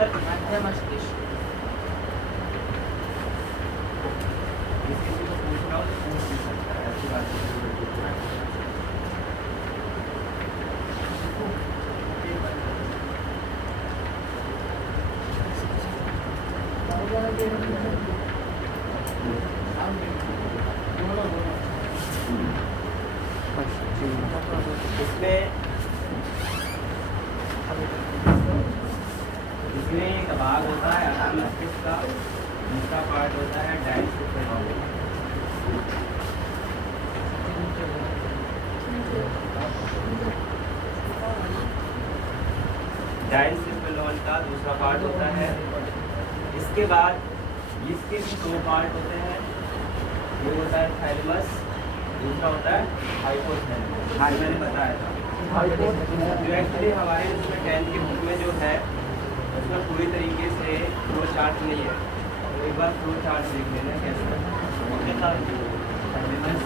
मध्य मस्तिष्क। किसी को पूछना हो तो पूछ भी सकता है, ऐसी बात नहीं इसमें एक भाग होता है अपर मस्तिष्क का, दूसरा पार्ट होता है डायस्टिफेनॉल। डायस्टिफेनॉल का दूसरा पार्ट होता है। इसके बाद इसके भी दो पार्ट होते हैं, ये होता है थैलेमस, दूसरा होता है हाइपोथैलेमस। हाँ, मैंने बताया था जो एक्चुअली हमारे इसमें 10th की बुक में जो है उसमें पूरी तरीके से फ्लो चार्ट नहीं है, तो एक बार फ्लो चार्ट देख लेना कैसे थैलेमस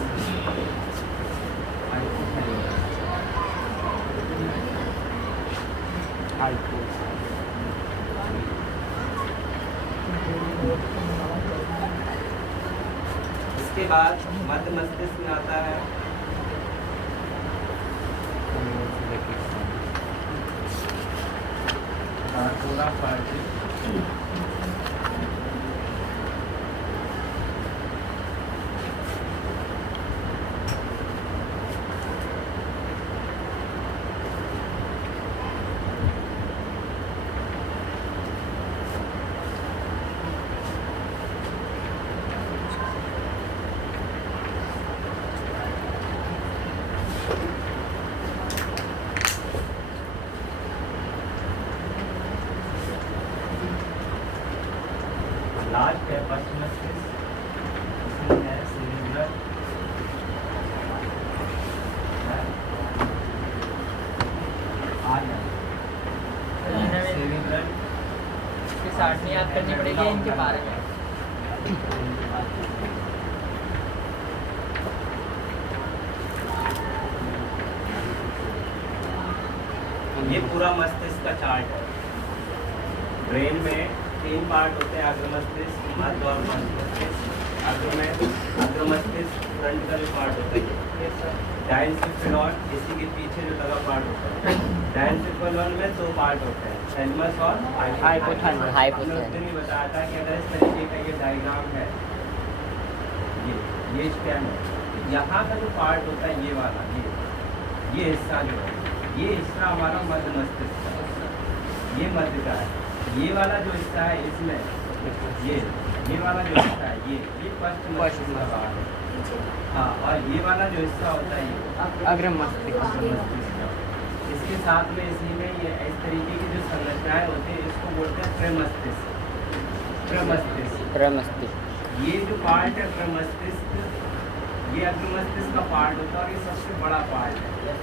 हाइपोथैलेमस। इसके बाद मध्य मस्तिष्क में आता है पूरा पार्ट। लास्ट है पश्चिम मस्तिष्क, इसमें है सेरिब्रल, सेरिब्रल। इसके साथ नहीं याद करनी पड़ेगी इनके बारे में। ये पूरा मस्तिष्क का चार्ट है। ब्रेन में 3 पार्ट होते हैं, अग्र मस्तिष्क, मध्य और मध्य मस्तिष्क। अग्र मस्तिष्क फ्रंट का जो पार्ट होता है, डायस्टिफेनॉल इसी के पीछे जो लगा पार्ट होता है। डायस्टिफेनॉल में 2 पार्ट होते हैं, थैलेमस और हाइपोथैलेमस। हमने उस दिन भी बताया था कि अगर इस तरीके का ये डायग्राम है, ये स्टेम है, यहाँ का जो पार्ट होता है ये वाला, ये हिस्सा जो है, ये हिस्सा हमारा मध्य मस्तिष्क का है, ये मध्य का है। ये वाला जो हिस्सा है इसमें ये वाला जो हिस्सा है ये पश्चिम मस्तिष्क का भाग है। हाँ, और ये वाला जो हिस्सा होता है ये अग्र मस्तिष्क। इसके साथ में इसी में ये इस तरीके की जो संरचनाएं होती है इसको बोलते हैं प्रमस्तिष्क। प्रमस्तिष्क ये जो पार्ट है प्रमस्तिष्क, ये अग्र मस्तिष्क का पार्ट होता है और ये सबसे बड़ा पार्ट है,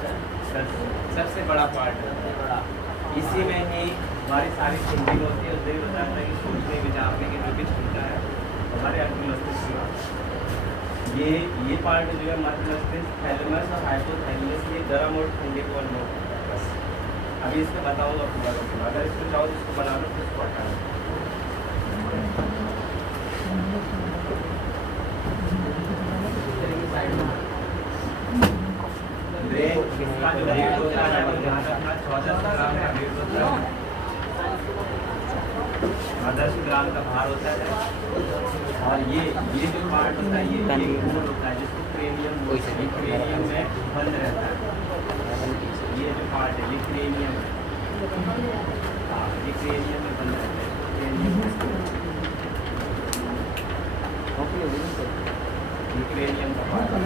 सबसे बड़ा पार्ट है। इसी में ही हमारी सारी थिंकिंग होती है। उसने भी बताया था कि सोचने विचारने की जो भी क्षमता है हमारे अग्र मस्तिष्क में। ये पार्ट जो है मध्य मस्तिष्क, थैलेमस और हाइपोथैलेमस, ये गर्म और ठंडे को अनुभव करता है। बस अभी इसको बताऊंगा पूरा का पूरा। अगर इसको चाहो तो इसको बना लो, फिर इसको हटा लो। ब्रेन इसका जो वेट होता है वो ध्यान रखना 1400 ग्राम का वेट होता है, 10 ग्राम का भार होता है। और ये जो पार्ट होता है ये गोल होता है जिसको क्रेनियम में बंद रहता है। ये जो पार्ट है ये क्रेनियम है, हाँ ये क्रेनियम में बंद रहता है, क्रेनियम ये क्रेनियम का पार्ट है।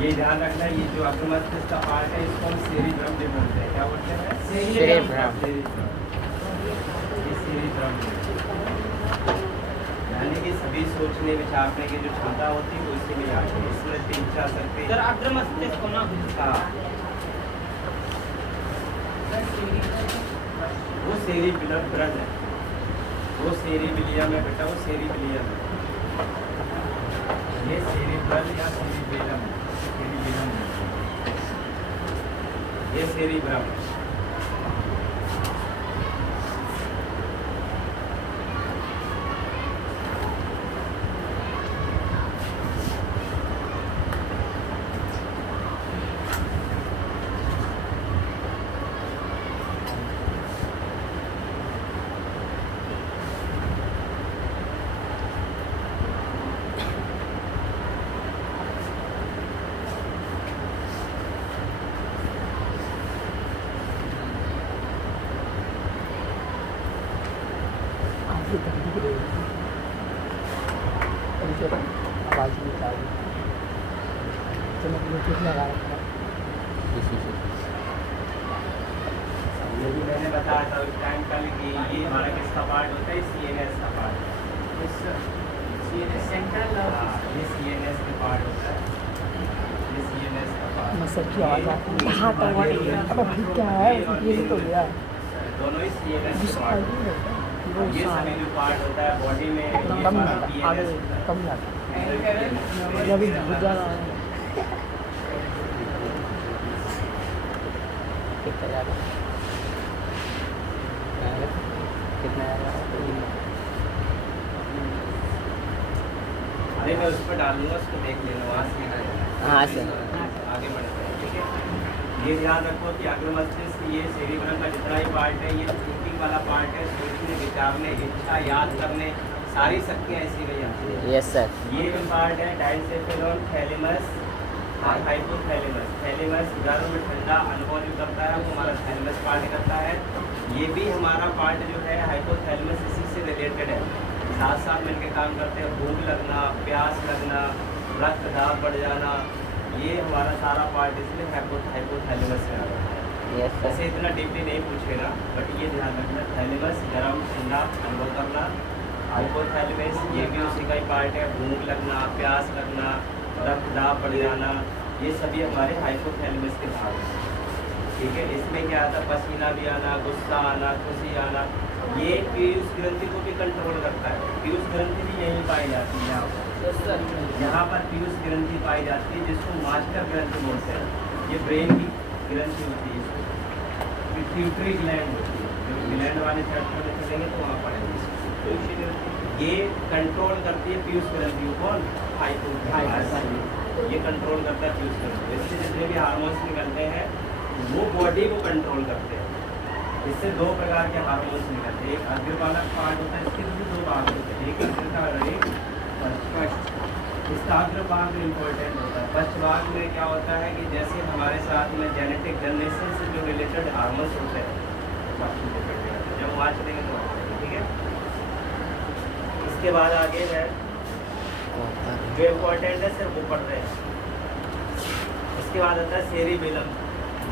ये ध्यान रखना, ये जो अग्र मस्तिष्क का पार्ट है इसको हम सेरिब्रम भी बोलते हैं। क्या बोलते हैं? सेरिब्रम। ये सेरिब्रम यानी कि भी सोचने विचारने की जो क्षमता होती है वो इसी में आती है। स्मृति, इच्छा शक्ति। सर अग्र मस्तिष्क ना हाँ, वो सेरिबेलम ब्रज है, वो सेरिबेलियम है बेटा, वो सेरिबेलियम है। ये सेरिब्रल या सेरिबेलम, सेरिबेलम, ये सेरिब्रम है। आवाज़ नहीं आ रही तो मैं ब्लूटूथ लगा रखा ये भी मैंने बताया था उस टाइम कल कि ये हमारा किसका पार्ट होता है, CNS का पार्ट। सेंट्रल ये CNS का पार्ट होता है, ये CNS का पार्ट। मैं सबकी आवाज़ आती है हाँ तो अब भाई क्या है ये तो गया दोनों ही CNS के पार्ट होते हैं। ये सभी जो पार्ट होता है बॉडी में, ये कम हमारा आगे PNS कम जाता है अभी बुझा रहा है कितना ज़्यादा कितना ज़्यादा अरे मैं उस पर डालूंगा, उसको देख लेना, वहाँ से हाँ सर आगे बढ़ते हैं। ठीक है, ये ध्यान रखो कि अग्र मस्तिष्क ये सेरिब्रम का जितना ही पार्ट है ये थिंकिंग वाला पार्ट है, सोचने विचारने इच्छा याद करने सारी शक्तियाँ इसी में आती हैं। यस सर ये जो पार्ट है डाइसेफेलॉन थैलेमस और हाइपोथैलेमस। थैलेमस गर्म ठंडा अनुभव जो करता है वो हमारा थैलेमस पार्ट करता है। ये भी हमारा पार्ट जो है हाइपोथैलेमस इसी से रिलेटेड है, साथ साथ मिलकर काम करते हैं। भूख लगना, प्यास लगना, रक्त दाब बढ़ जाना, ये हमारा सारा पार्ट इसमें हाइपोथैलेमस में आ जाता है। यस सर वैसे इतना डीपली नहीं पूछेगा बट ये ध्यान रखना, थैलेमस गर्म ठंडा अनुभव करना, हाइपोथैलेमस ये भी उसी का ही पार्ट है। भूख लगना, प्यास लगना, रक्त दाब बढ़ जाना, ये सभी हमारे हाइपोथैलेमस के भाग हैं। ठीक है, इसमें क्या आता है, पसीना भी आना, गुस्सा आना, खुशी आना, ये पीयूष ग्रंथि को भी कंट्रोल करता है। पीयूष ग्रंथि भी यहीं पाई जाती है, यहाँ पर पीयूष ग्रंथि पाई जाती है जिसको मास्टर ग्रंथि बोलते हैं। ये ब्रेन की ग्रंथि होती है, पिट्यूटरी ग्लैंड होती है, जो ग्लैंड वाले चैप्टर में चलेंगे तो वहाँ पढ़ेंगे। ये कंट्रोल करती है पीयूष ग्रंथि को, कौन, हाइपोथैलेमस, ये कंट्रोल करता है पीयूष ग्रंथि। इससे जितने भी हार्मोन्स निकलते हैं वो बॉडी को कंट्रोल करते हैं। इससे दो प्रकार के हार्मोन्स निकलते हैं, एक अग्रपालक पार्ट होता है, इसके भी दो भाग होते हैं, एक अग्र का और एक पश्च। इसका अग्र भाग इम्पोर्टेंट होता है। पश्च भाग में क्या होता है कि जैसे हमारे साथ में जेनेटिक जनरेशन से जो रिलेटेड हार्मोन्स होते हैं जब वहाँ चलेंगे तो ठीक है। इसके बाद आगे है जो इम्पोर्टेंट है सिर्फ वो पढ़ रहे हैं। इसके बाद आता है सेरिबेलम,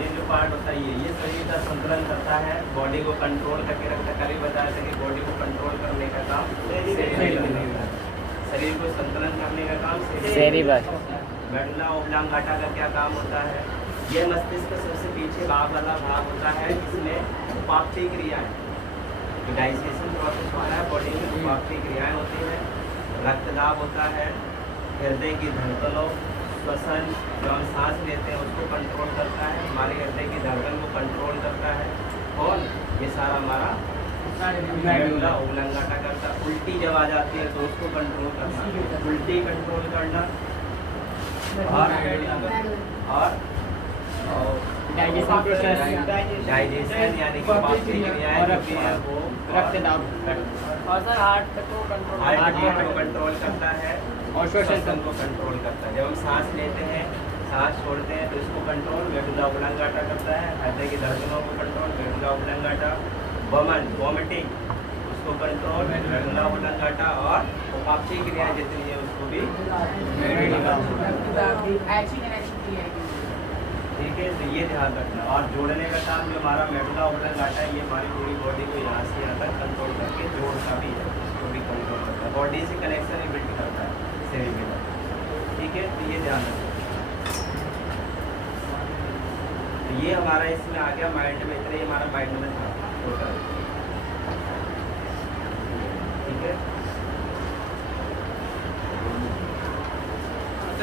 ये जो पार्ट होता है ये शरीर का संतुलन करता है, बॉडी को कंट्रोल करके रखता है। करीब बताया था कि बॉडी को कंट्रोल करने का काम सेरिबेलम, शरीर को संतुलन करने का काम सेरिबेलम। मेडुला ओब्लांगाटा का क्या काम होता है, ये मस्तिष्क का सबसे पीछे भाग वाला भाग होता है, इसमें उपापचय क्रियाएं, डाइजेशन प्रोसेस होता है बॉडी में, उपापचय क्रियाएं होती है, रक्तदाब होता है, हृदय की धड़कनों, श्वसन जो हम सांस लेते हैं उसको कंट्रोल करता है, हमारे हृदय की धड़कन को कंट्रोल करता है। और ये सारा हमारा मेडुला ओब्लांगाटा करता है। उल्टी जब आ जाती है तो उसको कंट्रोल करना, उल्टी कंट्रोल करना, और डाइजेशन प्रोसेस, डाइजेशन यानी कि पाचन क्रियाएं जो है वो, रक्तदाब और सर हार्ट को कंट्रोल करता है और श्वसन को कंट्रोल करता है। जब हम सांस लेते हैं, सांस छोड़ते हैं तो इसको कंट्रोल मेडुला ओब्लांगाटा करता है। हृदय की धड़कनों को कंट्रोल मेडुला ओब्लांगाटा, वॉमिटिंग उसको कंट्रोल मेडुला ओब्लांगाटा, और उपापचय क्रियाएं जितनी है उसको भी मेडुला ओब्लांगाटा। ठीक है, तो ये ध्यान रखना। और जोड़ने का काम जो हमारा मेडुला ओब्लांगाटा है ये हमारी पूरी बॉडी को यहाँ से यहाँ तक कंट्रोल करके जोड़ का भी है, उसको भी कंट्रोल करता है। बॉडी से कनेक्शन ही बिल्ड करता है सेरिबेलम, ठीक है। तो ये ध्यान रखो। तो ये हमारा इसमें आ गया माइंड में, इतना ही हमारा माइंड में था टोटल, ठीक है।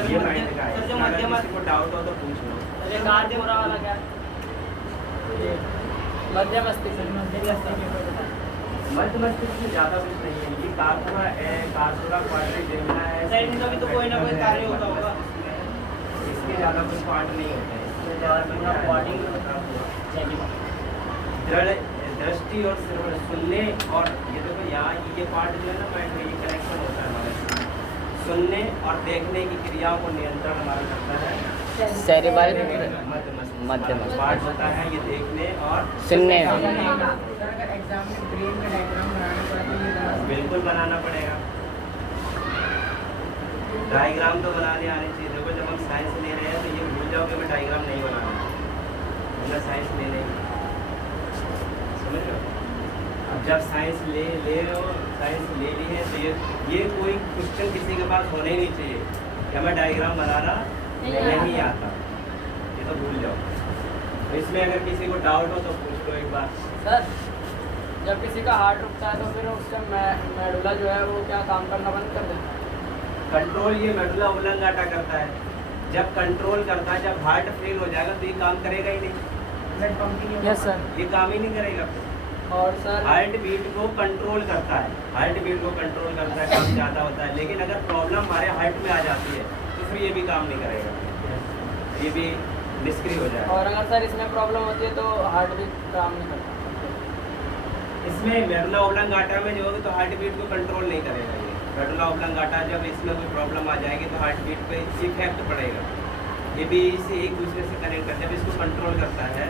ये माइंड का है। सर, जो अगर मध्यम किसी को डाउट हो तो पूछ लो। ये कार्य हो रहा वाला क्या? ये मध्य मस्तिष्क मध्य मस्तिष्क में ज़्यादा कुछ नहीं है। ये कार्पोरा क्वाड्रिजेमिना है। सर, इनका भी तो कोई ना कोई कार्य होता होगा। इसके ज़्यादा कुछ पार्ट नहीं होते हैं। इसमें ज़्यादा बॉडी दृढ़ दृष्टि और श्रवण, सुनने, और ये देखो यहाँ ये पार्ट जो है ना माइंड में, ये कनेक्शन होता है हमारे सुनने और देखने की क्रियाओं को नियंत्रण हमारा करता है सेरिबल मध्य पार्ट होता है, ये देखने और सुनने। एग्जाम में ब्रेन का डायग्राम बनाना पड़ा तो ये बना बिल्कुल बनाना पड़ेगा। डायग्राम तो बनाने आने चाहिए। देखो जब हम साइंस ले रहे हैं तो ये भूल जाओ कि हमें डायग्राम नहीं बनाना, हमें साइंस ले नहीं, समझ रहे हो। अब जब साइंस ले रहे हो, साइंस ले ली है, तो ये कोई क्वेश्चन किसी के पास होना ही नहीं चाहिए कि हमें डायग्राम बनाना नहीं आता, ये तो भूल जाओ। तो इसमें अगर किसी को डाउट हो तो पूछ लो एक बार। सर, जब किसी का हार्ट रुकता है तो फिर उसका मेडुला जो है वो क्या काम करना बंद कर देता है? कंट्रोल ये मेडुला ओब्लंगाटा करता है। जब कंट्रोल करता है, जब हार्ट फेल हो जाएगा तो ये काम करेगा ही नहीं, ब्लड पंपिंग यस सर। ये काम ही नहीं करेगा। और सर, हार्ट बीट को कंट्रोल करता है, हार्ट बीट को कंट्रोल करता है, काम ज़्यादा होता है। लेकिन अगर प्रॉब्लम हमारे हार्ट में आ जाती है तो फिर ये भी काम नहीं करेगा, ये भी निष्क्रिय हो जाएगा। और अगर सर इसमें प्रॉब्लम होती है तो हार्ट भी काम नहीं करता। इसमें मेडुला ओब्लंगाटा में जो होगा तो हार्ट बीट को कंट्रोल नहीं करेगा। ये मेडुला ओब्लंगाटा जब इसमें कोई प्रॉब्लम आ जाएगी तो हार्ट बीट पे इफेक्ट पड़ेगा। ये भी इसे एक दूसरे से कनेक्ट करते हैं। जब इसको कंट्रोल करता है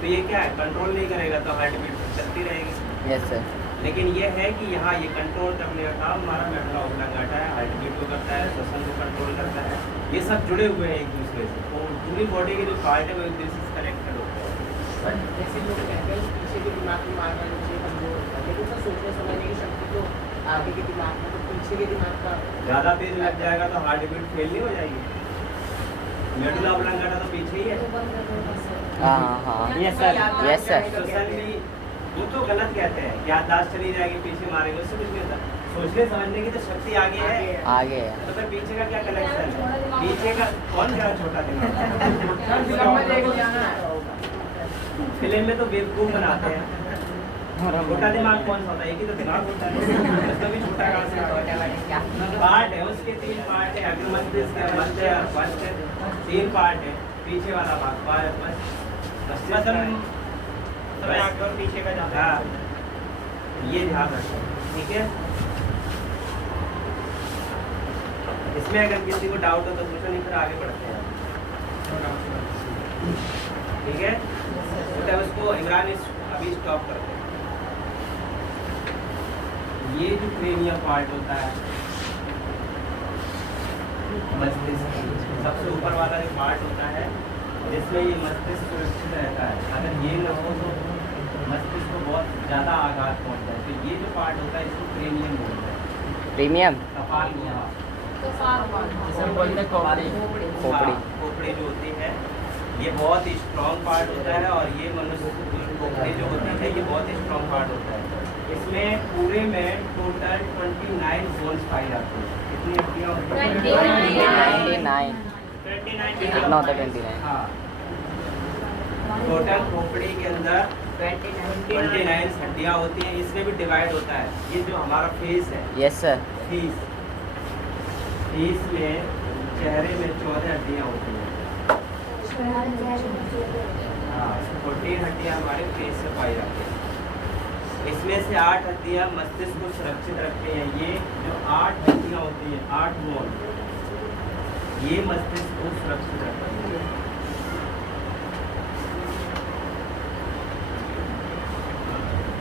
तो ये क्या है, कंट्रोल नहीं करेगा तो हार्ट बीट चलती रहेगी। Yes sir. लेकिन ये है कि यहाँ ये कंट्रोल करने का काम हमारा मेडुला ओब्लंगाटा है, हार्ट बीट को करता है, श्वसन को कंट्रोल करता है। ये सब जुड़े हुए हैं एक दूसरे से, तो पूरी बॉडी के जो पार्ट है वो एक दूसरे से कनेक्टेड होते हैं। बट जैसे लोग कहते हैं पीछे के दिमाग में मारना नीचे कमजोर होता है, लेकिन सर सोचने समझने की शक्ति तो आगे के दिमाग में, तो पीछे के दिमाग का ज़्यादा तेज लग जाएगा तो हार्ट बीट फेल नहीं हो जाएगी। मेडुला ओब्लंगाटा तो पीछे ही है। हाँ यस सर, यस सर। श्वसन भी वो तो गलत कहते हैं, याददाश्त चली जाएगी, पीछे मारेंगे, उससे कुछ नहीं होता। सोचने समझने की तो शक्ति आगे है, आगे है। तो फिर पीछे का क्या कनेक्शन है? पीछे का कौन कह रहा छोटा दिमाग? फिल्म में देख लिया ना। फिल्म में तो बेवकूफ बनाते हैं। छोटा दिमाग कौन सा होता है? एक ही तो दिमाग होता है, उसमें भी छोटा कहाँ से आता है? पार्ट है उसके, 3 पार्ट है। अग्र मस्तिष्क, मध्य, पश्च, 3 पार्ट है। पीछे वाला भाग और पीछे का जाता है, ये ध्यान रखो, ठीक है। इसमें अगर किसी को डाउट हो तो पूछो, नहीं फिर आगे बढ़ते हैं, ठीक है। तो उसको इमरान अभी स्टॉप करते हैं। ये जो क्रेनियल पार्ट होता है मस्तिष्क, सबसे ऊपर वाला जो पार्ट होता है जिसमें ये मस्तिष्क सुरक्षित रहता है, अगर ये न हो तो मस्तिष्क को बहुत ज़्यादा आघात पहुंचता है। तो ये जो पार्ट होता है इसको क्रेनियम बोलते हैं। प्रीमियम कपाल गुहा, जिसे हम बोलते हैं खोपड़ी। खोपड़ी। खोपड़ी जो होती है ये बहुत ही स्ट्रॉन्ग पार्ट होता है, और ये मनुष्य की खोपड़ी जो होती है ये बहुत ही स्ट्रॉन्ग पार्ट होता है। इसमें पूरे में टोटल 29 बोन्स पाई जाती है। कितनी हड्डियाँ होती हैं? 29 कितना होता है? 29। हाँ, टोटल खोपड़ी के अंदर 29 हड्डियाँ होती हैं। इसमें भी डिवाइड होता है। ये जो हमारा फेस है, यस सर। फेस में चेहरे में 14 हड्डियाँ होती हैं। हाँ, 14 हड्डियाँ हमारे फेस से पाई जाती हैं। इसमें से 8 हड्डियाँ मस्तिष्क को सुरक्षित रखती हैं। ये जो 8 हड्डियाँ होती हैं, 8 बोन, ये मस्तिष्क को सुरक्षित रखती हैं।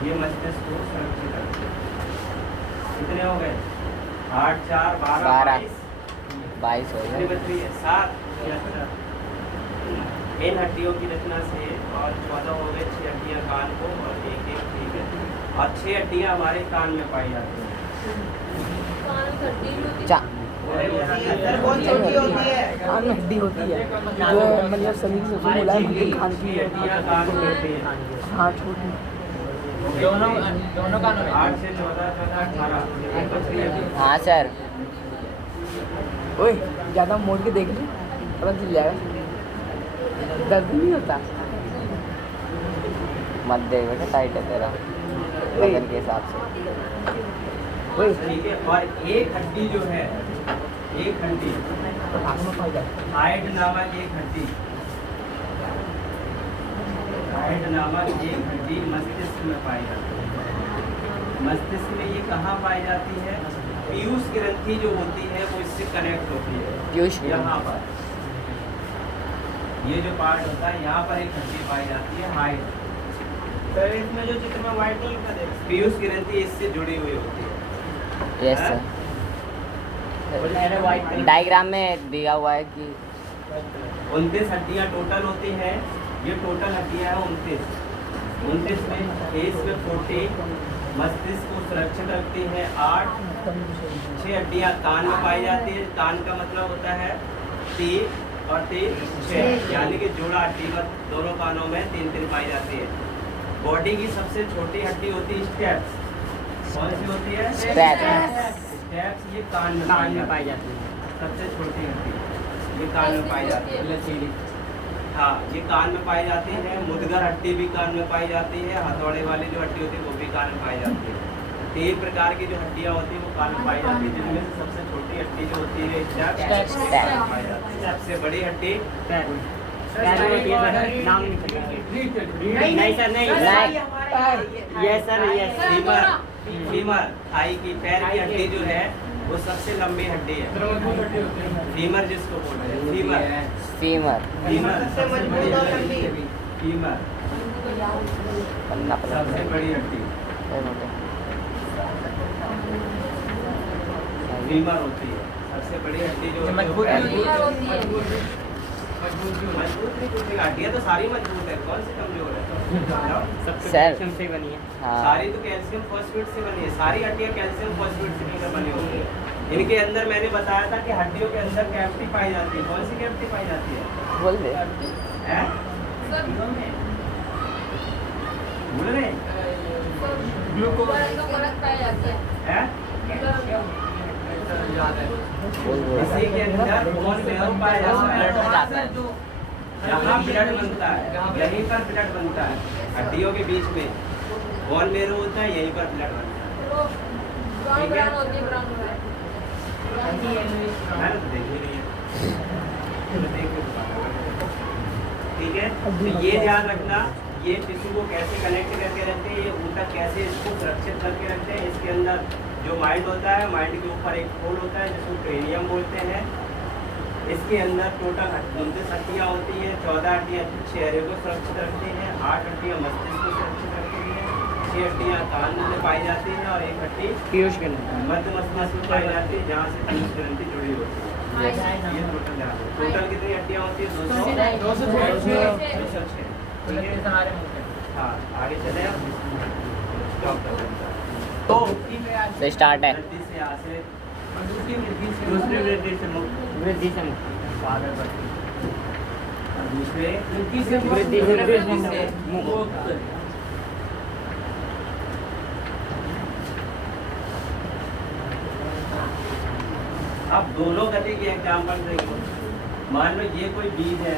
ये मस्तिष्क को सुरक्षित रखती है। कितने हो गए? 8 4 12 22 हो कितनी गए। बच रही है? 7। इन हड्डियों की रचना से और 14 हो गए। 6 हड्डियाँ कान को और 1 ठीक है, और 6 हड्डियाँ हमारे कान में पाई जाती हैं। चा सर बहुत छोटी होती है। कान में हड्डी होती है जो मतलब शरीर से जो मुलायम हड्डी कान की है। हाँ छोटी। दोनों कानों में 8 से 14 14 18 हाँ सर ओए ज़्यादा मोड़ के देख ले पता चल जाएगा। दर्द नहीं होता। मत दे बेटा, टाइट है तेरा वजन के हिसाब से। ओए ठीक है। और एक हड्डी जो है, एक हड्डी हाइड नामक एक हड्डी, हाइड नामक एक हड्डी मस्तिष्क में पाई जाती है। मस्तिष्क में ये कहाँ पाई जाती है? पीयूष ग्रंथि जो होती है वो इससे कनेक्ट होती है। पीयूष यहाँ पर ये जो पार्ट होता है यहाँ पर एक हड्डी पाई जाती है हाइड। सर इसमें जो चित्र में व्हाइट कलर का देख पीयूष ग्रंथि इससे जुड़ी हुई होती है। यस सर, डायग्राम में दिया हुआ है कि 29 हड्डियाँ टोटल होती हैं। ये टोटल हड्डियाँ हैं 29 में फेस में 40, मस्तिष्क को सुरक्षित रखती है 8, 6 हड्डियाँ कान में पाई जाती है। कान का मतलब होता है 3 और 3 6, यानी कि जोड़ा हड्डी का दोनों कानों में 3 पाई जाती है। बॉडी की सबसे छोटी हड्डी होती है स्टेप्स। कौन सी होती है? स्टेप्स। ये कान में पाई जाती है। सबसे छोटी हड्डी ये कान में पाई जाती है। हाँ, ये कान में पाई जाती है। मुदगर हड्डी भी कान में पाई जाती है। हथौड़े वाली जो हड्डी होती है वो भी कान में पाई जाती है। 3 प्रकार की जो हड्डियाँ होती है वो कान में पाई जाती है, जिनमें से सबसे छोटी हड्डी जो होती है स्टेप्स पाई जाती है। सबसे बड़ी हड्डी नहीं सर नहीं yes sir, yes. Femur, thigh की पैर की हड्डी जो है वो सबसे लंबी हड्डी है। फीमर जिसको बोलते हैं, फीमर फीमर सबसे मजबूत और लंबी। फीमर पन्ना सबसे बड़ी हड्डी फीमर होती है। सबसे बड़ी हड्डी जो मजबूत नहीं, कुछ हड्डियाँ तो सारी मजबूत है, कौन सी कमजोर है? सर से बनी है। हाँ सारी तो कैल्शियम फॉस्फेट से बनी है। सारी हड्डियाँ कैल्शियम फॉस्फेट से मिलकर बनी होती है। इनके अंदर मैंने बताया था कि हड्डियों के अंदर कैविटी पाई जाती है। कौन सी कैविटी पाई जाती है? बोल दे। हैं? भूल रहे हैं? हैं? बोल बोल। इसी के अंदर बोन मैरो पाया जाता है। यहाँ ब्लड बनता है, यहीं पर ब्लड बनता है। हड्डियों के बीच में बोन मैरो होता है, यहीं पर ब्लड बनता है। ठीक है? मैंने तो देखी नहीं है। देख के बताऊंगा। ठीक है, तो ये ध्यान रखना, ये टिश्यू को कैसे कनेक्ट करके रखते हैं, ये ऊतक कैसे इसको सुरक्षित करके रखते हैं। इसके अंदर जो माइंड होता है, माइंड के ऊपर एक फोल्ड होता है जिसको क्रेनियम बोलते हैं। इसके अंदर टोटल 29 हड्डियाँ होती हैं। 14 हड्डियाँ चेहरे को सुरक्षित रखती हैं, 8 हड्डियाँ मस्तिष्क को सुरक्षित रखती हैं, 6 हड्डियाँ कान में पाई जाती हैं और 1 हड्डी पीयूष के मध्य मस्तिष्क में पाई जाती है, जहाँ से पीयूष ग्रंथि जुड़ी होती है। ये टोटल ध्यान रखो। टोटल कितनी हड्डियाँ होती है? 206। ठीक है? हाँ, आगे चले आप। स्टॉप कर दें। तो तो स्टार्ट है। वृद्धि से आश्रित, दूसरी वृद्धि से मुक्त, वृद्धि से मुक्त। आगे बढ़ते हैं। और दूसरे वृद्धि से मुक्त। अब दोनों गति के एग्जाम्पल देखो। मान लो ये कोई बीज है,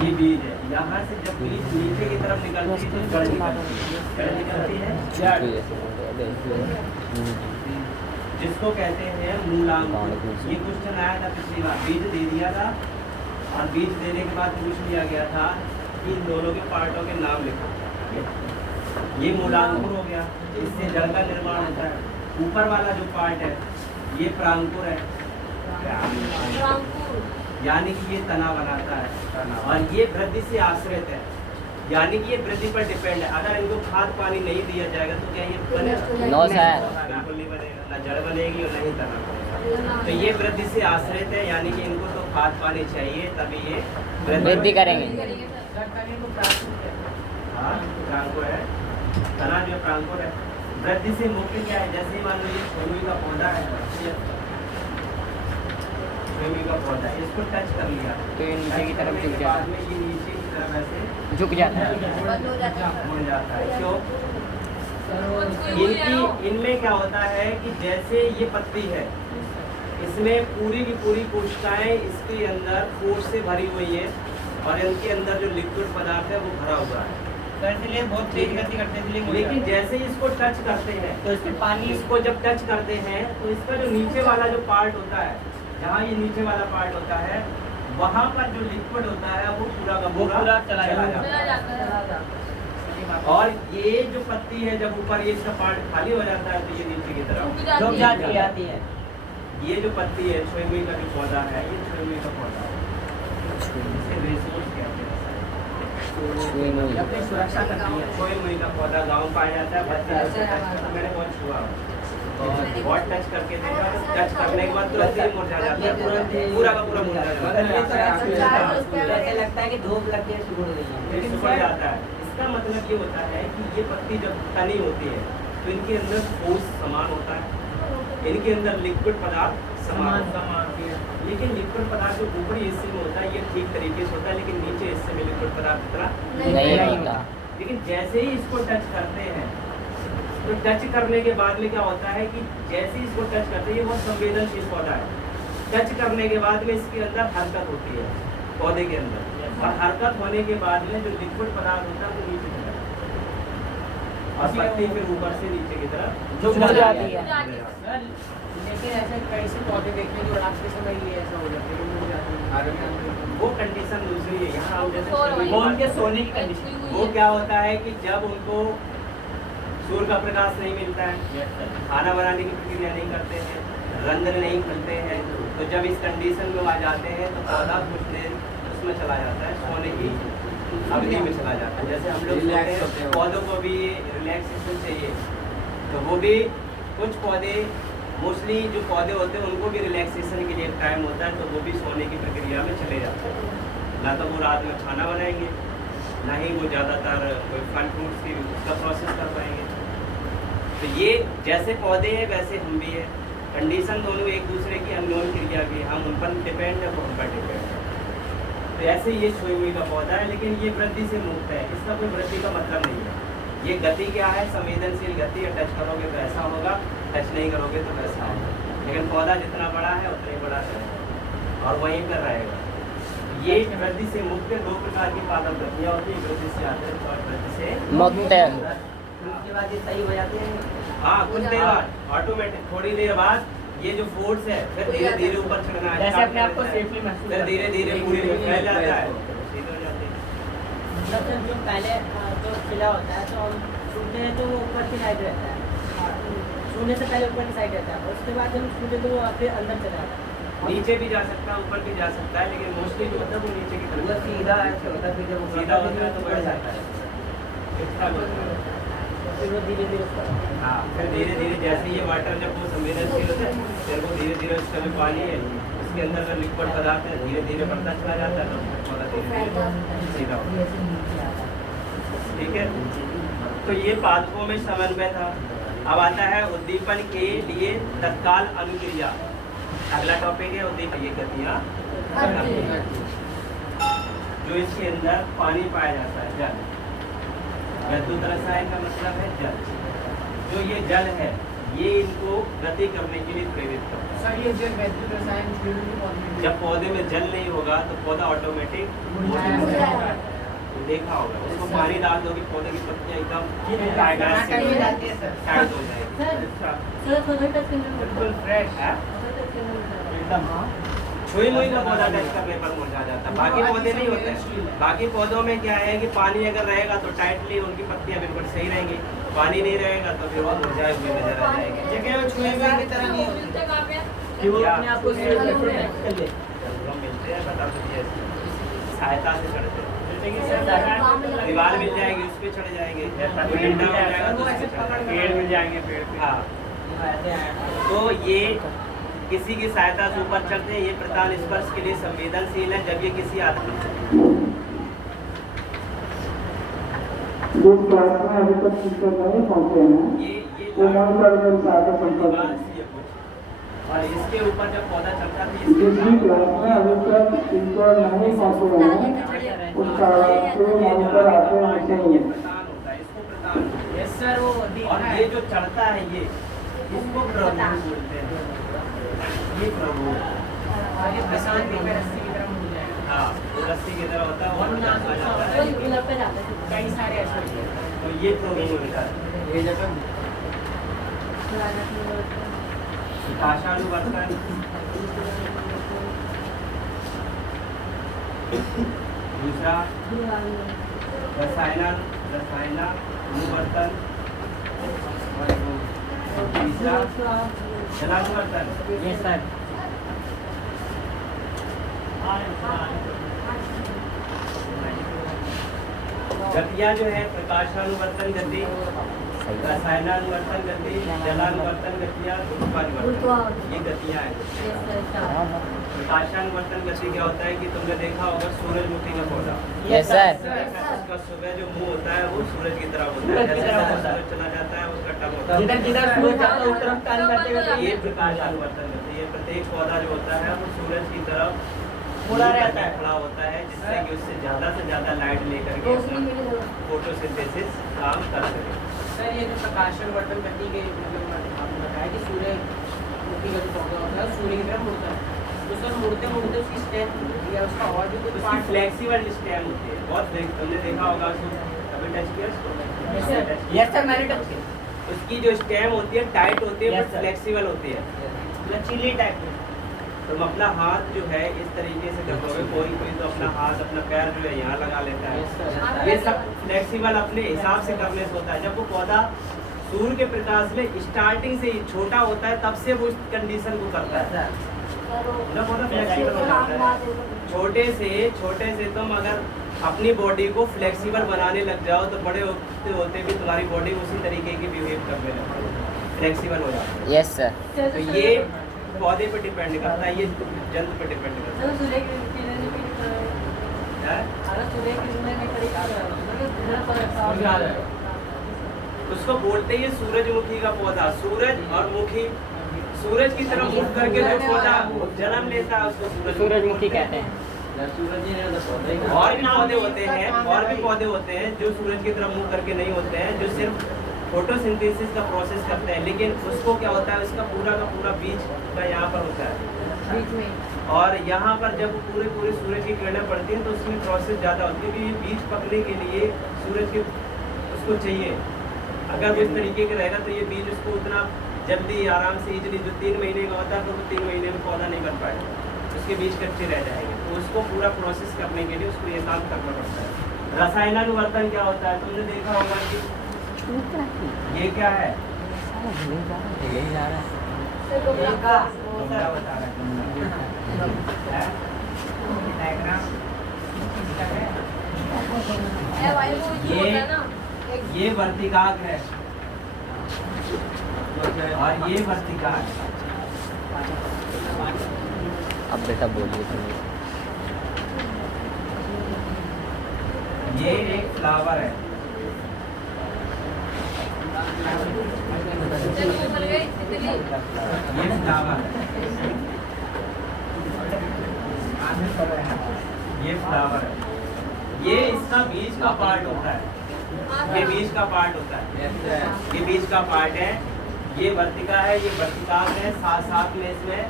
ये बीज है। यहाँ से जब बीज नीचे की तरफ निकलती है तो जड़ निकलती है, जड़ जिसको कहते हैं मूलांकुर। ये क्वेश्चन आया था पिछली बार, बीज दे दिया था और बीज देने के बाद पूछ लिया गया था कि इन दोनों के पार्टों के नाम लिखो। ये मूलांकुर हो गया, इससे जड़ का निर्माण होता है। ऊपर वाला जो पार्ट है ये प्रांकुर है, यानी कि ये तना बनाता है, और ये वृद्धि से आश्रित है, यानी कि ये वृद्धि पर डिपेंड है। अगर इनको खाद पानी नहीं दिया जाएगा तो क्या ये बनेगा? No sir. बिल्कुल नहीं बनेगा, ना जड़ बनेगी और नहीं तना बनेगा। तो ये वृद्धि से आश्रित है, यानी कि इनको तो खाद पानी चाहिए तभी ये वृद्धि करेंगे। हाँ, प्रांकुर है, तना जो प्रांकुर है, वृद्धि से मुक्त क्या है? जैसे मान लो ये छोई का पौधा है, छोई का पौधा है, इसको टच कर लिया तो ये नीचे की तरफ झुक बाद जाता में ये नीचे की तरफ ऐसे है, झुक जाता है। मुड़ जाता है। क्यों? इनमें क्या होता है कि जैसे ये पत्ती है, इसमें पूरी की पूरी कोशिकाएं इसके अंदर फोर्स से भरी हुई है और इनके अंदर जो लिक्विड पदार्थ है वो भरा हुआ है, तो इसलिए बहुत तेज गति करते हैं, इसलिए लेकिन जैसे ही इसको टच करते हैं तो इसमें पानी इसको जब टच करते हैं तो इसका जो नीचे वाला जो पार्ट होता है, जहाँ ये नीचे वाला पार्ट होता है, वहाँ पर जो लिक्विड होता है वो पूरा का पूरा चला जाता है। और ये जो पत्ती है जब ऊपर ये इसका पार्ट खाली हो जाता है तो ये नीचे की तरफ झुक जाती है। ये जो पत्ती है छोई का जो पौधा है, ये छोई का पौधा है, इसे रेसोर्स कहते हैं। अपनी सुरक्षा करती है। छोई का पौधा गाँव पाया जाता है। पत्ती से टच करता, मैंने बहुत छुआ और बहुत टच करके देखा, तो टच करने के बाद तुरंत ही मुरझा जाता है, पूरा का पूरा मुरझा जाता है, ऐसे लगता है कि धूप लग के सुखड़ गई है। लेकिन सुखड़ जाता है। इसका मतलब ये होता है कि ये पत्ती जब तनी होती है तो इनके अंदर ठोस समान होता है, इनके अंदर लिक्विड पदार्थ समान होता है। लेकिन लिक्विड पदार्थ जो ऊपरी हिस्से में होता है ये ठीक तरीके से होता है, लेकिन नीचे हिस्से में लिक्विड पदार्थ इतना नहीं होता। लेकिन जैसे ही इसको टच करते हैं तो टच करने के बाद में क्या होता है कि जैसे ही इसको टच करते हैं, ये बहुत संवेदनशील पौधा है, टच करने के बाद में इसके अंदर हरकत होती है पौधे के अंदर, और हरकत होने के बाद में जो लिक्विड पदार्थ होता है वो नीचे चला जाता है और पत्ती फिर ऊपर से नीचे की तरफ झुक जाती है। लेकिन ऐसे कई से पौधे देखने जो रात के समय ये ऐसा हो जाता है, मुड़ जाते हैं। वो कंडीशन दूसरी है। यहाँ हम जैसे वो उनके सोने की कंडीशन। वो क्या होता है कि जब उनको सूर्य का प्रकाश नहीं मिलता है, खाना बनाने की प्रक्रिया नहीं करते हैं, रंध्र नहीं खुलते हैं, तो जब इस कंडीशन में आ जाते हैं तो पौधा कुछ देर उसमें चला जाता है, सोने की अवधि में चला जाता है। जैसे हम लोग सोते हैं, पौधों को भी रिलैक्सेशन चाहिए, तो वो भी कुछ पौधे, मोस्टली जो पौधे होते हैं उनको भी रिलैक्सेशन के लिए टाइम होता है, तो वो भी सोने की प्रक्रिया में चले जाते हैं। ना तो वो रात में खाना बनाएंगे, ना ही वो ज़्यादातर कोई फल फ्रूट्स की उसका प्रोसेस कर पाएंगे। तो ये जैसे पौधे हैं वैसे हम भी हैं, कंडीशन दोनों एक दूसरे की अननोन क्रिया की, हम उन पर डिपेंड है, वो हम पर डिपेंड है। तो ऐसे ये छोई हुई का पौधा है, लेकिन ये वृद्धि से मुक्त है, इसका कोई वृद्धि का मतलब नहीं है। ये गति क्या है? संवेदनशील गति है, टच करोगे तो ऐसा होगा, टच नहीं करोगे तो वैसा होगा। लेकिन पौधा जितना बड़ा है उतना ही बड़ा रहेगा और वहीं पर रहेगा। ये वृद्धि से मुक्त दो प्रकार की पादप वृद्धियाँ होती है, वृद्धि से आते हैं और वृद्धि से मुक्त है। उसके बाद ये सही हो जाते हैं। हाँ, कुछ देर बाद ऑटोमेटिक, थोड़ी देर बाद ये जो फोर्स है फिर धीरे धीरे ऊपर चढ़ना है, जैसे अपने आप को सेफली महसूस फिर धीरे धीरे पूरी में फैल जाता है, सीधे हो जाते हैं। मतलब जो पहले जो खिला होता है तो हम छूते हैं तो वो ऊपर की साइड रहता है, छूने से पहले ऊपर की साइड रहता है, उसके बाद जब छूते तो वो आपके अंदर चला जाता है। नीचे भी जा सकता है, ऊपर भी जा सकता है, लेकिन मोस्टली जो होता है वो नीचे की तरफ सीधा ऐसे होता है, फिर जब सीधा होता है तो बढ़ जाता है, इतना बढ़ता है। फिर वो धीरे धीरे उसका हाँ, फिर धीरे धीरे जैसे ये वाटर जब वो संवेदनशील होता है, फिर वो धीरे धीरे उसका जो पानी है उसके अंदर का लिक्विड पदार्थ है धीरे धीरे बढ़ता चला जाता है, तो पौधा धीरे धीरे सीधा होता है। ठीक है, तो ये पादपों में समन्वय था। अब आता है उद्दीपन के लिए तत्काल अनुक्रिया। अगला टॉपिक है उद्दीपन, ये गतियाँ जो इसके अंदर पानी पाया जाता है, जल। वैद्युत रसायन का मतलब है जल। जो ये जल है ये इनको गति करने के लिए प्रेरित करता है। सर ये जो वैद्युत रसायन जब पौधे में जल नहीं होगा तो पौधा ऑटोमेटिक देखा होगा, उसको पानी डाल दोगे पौधे की पत्तियां एकदम टाइट हो जाएगी। बिल्कुल फ्रेश है, एकदम छुई मुई का पौधा टच करने पर मुरझा जाता है, बाकी पौधे नहीं होते हैं। बाकी पौधों में क्या है कि पानी अगर रहेगा तो टाइटली उनकी पत्तियां बिल्कुल सही रहेंगी, पानी नहीं रहेगा तो फिर वो मुरझाए हुए नजर आ जाएंगे। जगह वो छुई मुई की तरह नहीं होता कि वो अपने आप को मिलते हैं, बता दीजिए सहायता से चढ़ते हैं, दीवार मिल जाएगी उस पर चढ़ जाएंगे, डंडा मिल जाएगा तो उस पे चढ़ जाएंगे, पेड़ मिल जाएंगे, पेड़ पे। हाँ, तो ये किसी की सहायता से ऊपर चढ़ते हैं। ये प्रतान स्पर्श के लिए संवेदनशील है। जब ये किसी आदमी जिस क्लास में अभी तक टीचर नहीं पहुंचे हैं ये दीवार सी है कुछ, और इसके ऊपर जब पौधा चलता था इसके प्रतान होता है, इसको प्रतान। यस सर, वो और ये जो चढ़ता है ये इसको प्रभु बोलते हैं, ये प्रभु। आगे प्रशांत में रस्सी की तरह मुड़ जाएगा। हाँ, वो रस्सी की तरह होता है और और नाम जाता है, कई सारे ऐसे होते हैं। तो ये प्रभु होता है। ये जगह प्रकाशानुवर्तन, दूसरा रसायनानुवर्तन, तीसरा जलानुवर्तन। Yes sir. गतियाँ जो है प्रकाशानुवर्तन गति, रसायनानुवर्तन गति, जलानुवर्तन गतियाँ, गुरुत्वानुवर्तन, ये गतियाँ हैं। प्रकाशानुवर्तन गति क्या होता है कि तुमने देखा होगा सूरजमुखी का पौधा, यस सर। उसका सुबह जो मुंह होता है वो सूरज की तरफ होता है, जैसे जैसे सूरज चला जाता है उसका टप होता है। जिधर जिधर सूरज जाता है उस तरफ कार्य करते हुए ये प्रकाशानुवर्तन गति है। प्रत्येक पौधा जो होता है वो सूरज की तरफ मुड़ा रहता है, खड़ा होता है, जिससे कि उससे ज़्यादा से ज़्यादा लाइट लेकर के अपना फोटोसिंथेसिस काम कर सके। सर ये जो प्रकाशानुवर्तन गति के मतलब आपने बताया कि सूर्यमुखी का जो पौधा होता है सूर्य की तरफ मुड़ता है, तो सर मुड़ते मुड़ते उसकी स्टेम या उसका और भी कुछ उसकी पार्ट फ्लेक्सिबल स्टेम होती है, बहुत तुमने देखा होगा उसको, कभी टच किया उसको? यस सर, मैंने टच किया। उसकी जो स्टेम होती है टाइट होती है, Yes, बट sir. फ्लेक्सिबल होती है, लचीली टाइप की। तुम अपना हाथ जो है इस तरीके से करोगे, कोई कोई तो अपना हाथ अपना पैर जो है यहाँ लगा लेता है, ये सब फ्लेक्सिबल अपने हिसाब से करने से होता है। जब वो पौधा सूर्य के प्रकाश में स्टार्टिंग से ही छोटा होता है तब से वो इस कंडीशन को करता है, ना पौधा फ्लेक्सिबल हो जाता है। छोटे से तुम अगर अपनी बॉडी को फ्लेक्सिबल बनाने लग जाओ तो बड़े होते होते भी तुम्हारी बॉडी उसी तरीके की बिहेव करने लगती है, फ्लेक्सिबल हो जाती है। Yes sir. तो ये पौधे पे डिपेंड करता है, ये जंतु पे डिपेंड करता है। उसको बोलते हैं सूरजमुखी का पौधा, सूरज और मुखी, सूरज की तरफ मुख करके जो पौधा जन्म लेता है उसको सूरजमुखी कहते हैं। और भी पौधे होते हैं जो सूरज की तरफ मुंह करके नहीं होते हैं, जो सिर्फ फोटोसिंथेसिस का प्रोसेस करते हैं, लेकिन उसको क्या होता है उसका पूरा का पूरा बीज का यहाँ पर होता है बीच में और यहाँ पर जब पूरे सूरज की किरणें पड़ती हैं तो उसमें प्रोसेस ज़्यादा होती है, क्योंकि ये बीज पकने के लिए सूरज के उसको चाहिए। अगर वो इस तरीके का रहेगा तो ये बीज उसको उतना जल्दी आराम से इजली, जो 3 महीने का होता है तो वो 3 महीने में पौधा नहीं बन पाएगा, उसके बीज कच्चे रह जाएंगे। तो उसको पूरा प्रोसेस करने के लिए उसको ये काम करना पड़ता है। रसायनानुवर्तन क्या होता है, तुमने देखा होगा कि ये क्या है, क्या बता रहा है ये वर्तिकाक है और ये वर्तिकाक। अब बेटा बोलिए तुम। ये एक फ्लावर है, ये फ्लावर है, ये फ्लावर है, ये इसका बीज का पार्ट होता है, ये बीज का पार्ट होता है, ये बीज का पार्ट है, ये वर्तिका है, ये वर्तिकाक है, साथ में इसमें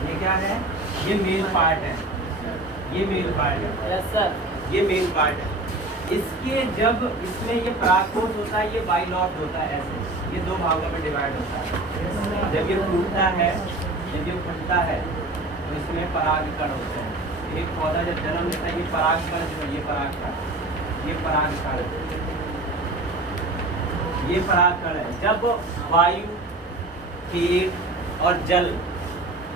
ये क्या है, ये मेल पार्ट है, ये मेल पार्ट है, यस सर। ये मेन पार्ट है। इसके जब इसमें ये परागकोश होता है, ये बाइलॉब्ड होता है, ऐसे ये 2 भागों में डिवाइड होता है। जब ये फूटता है, जब ये फूटता है तो इसमें परागकण होते हैं। एक पौधा जब जन्म लेता है, ये परागकण जो है, ये परागकण ये परागकण है। जब वायु, कीट और जल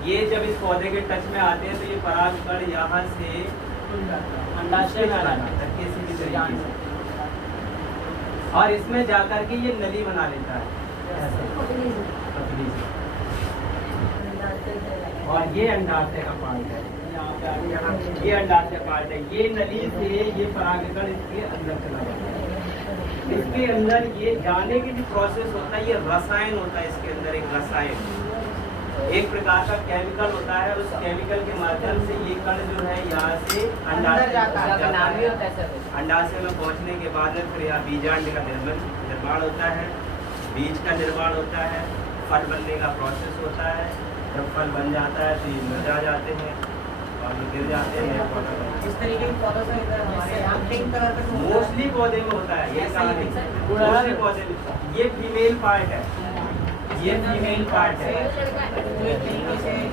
ये जब इस पौधे के टच में आते हैं तो ये परागकण यहाँ से अंडाशय में आना किसी भी तरीके से, और इसमें जाकर के ये नली बना लेता है पतली सी। और ये अंडाशय का पार्ट है, ये अंडाशय पार्ट है, ये नली से ये परागकण इसके अंदर चला जाता है, इसके अंदर ये जाने की जो प्रोसेस होता है, ये रसायन होता है इसके अंदर, एक रसायन, एक प्रकार का केमिकल होता है। उस केमिकल के माध्यम से ये कण जो है यहाँ से अंडाशय में पहुँचने के बाद में फिर यहाँ बीजांड का निर्माण होता है, बीज का निर्माण होता है, फल बनने का प्रोसेस होता है। जब फल बन जाता है तो ये मुरझा जाते हैं और गिर जाते हैं। इस तरीके के पौधों से जैसे हम पिंक कलर का मोस्टली पौधे में होता है ये सारा नहीं, मोस्टली पौधे में। ये फीमेल पार्ट है, ये फीमेल पार्ट है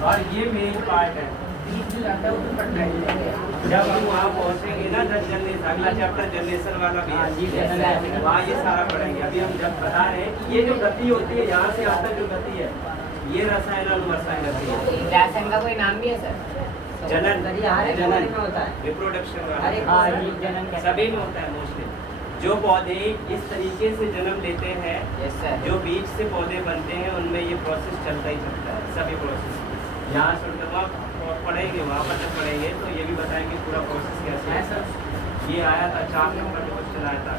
और ये मेल पार्ट है। जब हम वहाँ पहुँचेंगे ना, अगला चैप्टर जनरेशन वाला भी है, वहाँ ये सारा पढ़ेंगे। अभी हम जब बता रहे हैं कि ये जो गति होती है यहाँ से यहाँ तक जो गति है, ये रसायन अनुवर्तन गति है। रसायन का कोई नाम भी है सर? जनन, जनन में होता है, रिप्रोडक्शन जनन सभी में होता है मोस्टली। जो पौधे इस तरीके से जन्म लेते हैं, जो बीज से पौधे बनते हैं, उनमें ये प्रोसेस चलता ही चलता है, सभी प्रोसेस। यहाँ से वहाँ पढ़ेंगे, वहाँ पर जब पढ़ेंगे तो ये भी बताएंगे पूरा प्रोसेस कैसे है। सर ये आया था 4 नंबर में क्वेश्चन आया था।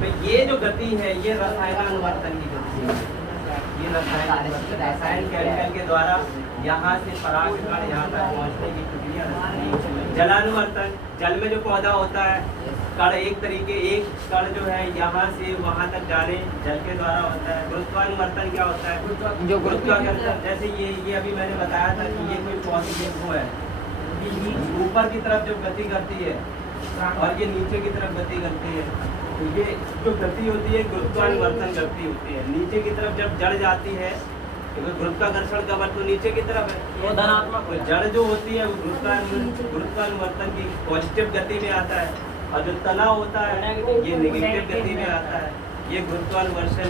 तो ये जो गति है, ये रसायनानुवर्तन की गति है। ये रसायन केमिकल के द्वारा यहाँ से परागकण यहाँ तक पहुँचने की प्रक्रिया। जलानुवर्तन, जल में जो पौधा होता है, कण एक तरीके, एक कण जो है यहाँ से वहाँ तक जाने जल के द्वारा होता है। गुरुत्वानुवर्तन क्या होता है? जो गुरुत्वाकर्षण, जैसे ये अभी मैंने बताया था कि ये कोई पॉजिटिव वो है, ऊपर की तरफ जो गति करती है और ये नीचे की तरफ गति करती है। तो ये जो गति होती है गुरुत्वानुवर्तन गति होती है। नीचे की तरफ जब जड़ जाती है, क्योंकि गुरुत्वाकर्षण का बल तो नीचे की तरफ है, वो धनात्मक। जड़ जो होती है वो गुरुत्वानुवर्तन की पॉजिटिव गति में आता है, और जो तनाव होता है ये नेगेटिव गति में आता है। ये गुरुत्वाकर्षण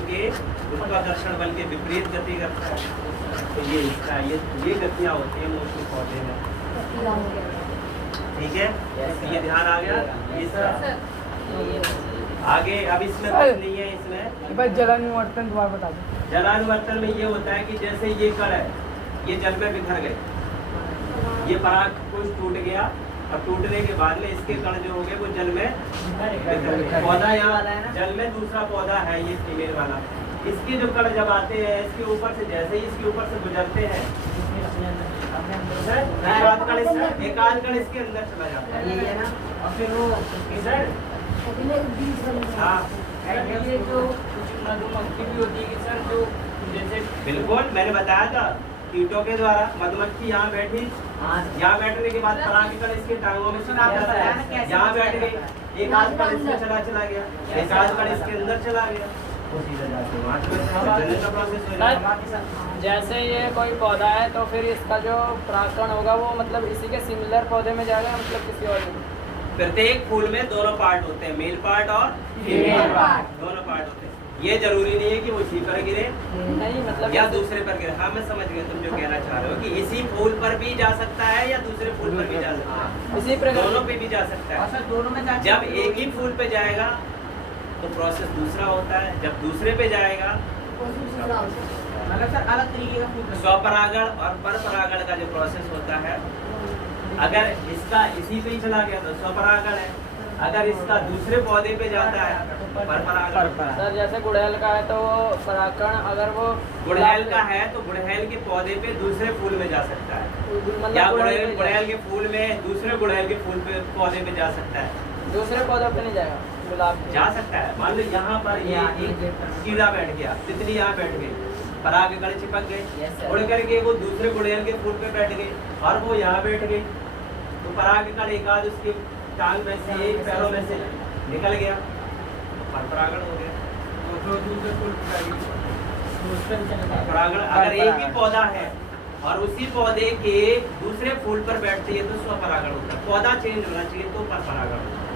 गुरुत्वाकर्षण बल के विपरीत गति करता है। तो ये इसका ये गतियाँ होती है मोस्टली पौधे में। ठीक है, ये ध्यान आ गया। ये आगे अब इसमें कुछ नहीं है। इसमें बस जलानुवर्तन दोबारा बता दो। जलानुवर्तन में ये होता है कि जैसे ये कण है, ये जल में बिखर गए, ये पराग कोश टूट गया और टूटने के बाद में इसके कण जो हो गए वो जल में बिखर गए। पौधा यहाँ जल में दूसरा पौधा है, ये फीमेल वाला, इसके जो कण जब आते हैं इसके ऊपर से, जैसे ही इसके ऊपर से गुजरते हैं, एक आध कण इसके अंदर चला जाता है, ये ना, और फिर वो हाँ ये जो कुछ मधुमक्खी भी होती है कि सर, जो जैसे बिल्कुल मैंने बताया था, कीटों के द्वारा मधुमक्खी यहाँ बैठी, यहाँ बैठने के बाद परागकण इसके टांगों में चला जाता है, यहाँ बैठ गई, एक आध कण इसमें चला गया, एक आध कण इसके अंदर चला गया, वो सीधा जाके वहाँ जनन का प्रोसेस हो जाता है। जैसे ये कोई पौधा है तो फिर इसका जो परागकण होगा वो मतलब इसी के सिमिलर पौधे में जाएगा, मतलब किसी और में? प्रत्येक फूल में दोनों पार्ट होते हैं, मेल पार्ट और फीमेल पार्ट, दोनों पार्ट होते हैं। ये जरूरी नहीं है कि वो इसी पर गिरे नहीं, मतलब या दूसरे पर गिरे। हाँ मैं समझ गया तुम जो कहना चाह रहे हो कि इसी फूल पर भी जा सकता है या दूसरे फूल पर भी जा सकता है, इसी प्रकार दोनों पे भी जा सकता है। दोनों में जब एक ही फूल पे जाएगा तो प्रोसेस दूसरा होता है, जब दूसरे पे जाएगा मतलब सर अलग तरीके का फूल स्वपरागण और परपरागण का जो प्रोसेस होता है, अगर इसका इसी पे ही चला गया तो स्वपरागण है, अगर इसका दूसरे पौधे पे जाता है तो परपरागण। सर जैसे गुड़हल का है तो परागकण अगर वो गुड़हल का है तो गुड़हल के पौधे पे दूसरे फूल में जा सकता है, मतलब या गुड़हल के फूल में दूसरे गुड़हल के फूल पे पौधे पे जा सकता है, दूसरे पौधों पे नहीं जाएगा, गुलाब जा सकता है। मान लो यहाँ पर ये एक कीड़ा बैठ गया, तितली यहाँ बैठ गई, परागकण चिपक गए, उड़ करके वो दूसरे गुड़हल के फूल पे बैठ गई और वो यहाँ बैठ गई, तो परागकण एक आध उसके टांग में से, एक पैरों में से निकल गया, परपरागण हो गया। परागण अगर एक ही पौधा है और उसी पौधे के दूसरे फूल पर बैठती है तो स्वपरागण होता है। पौधा चेंज होना चाहिए तो परपरागण होता है,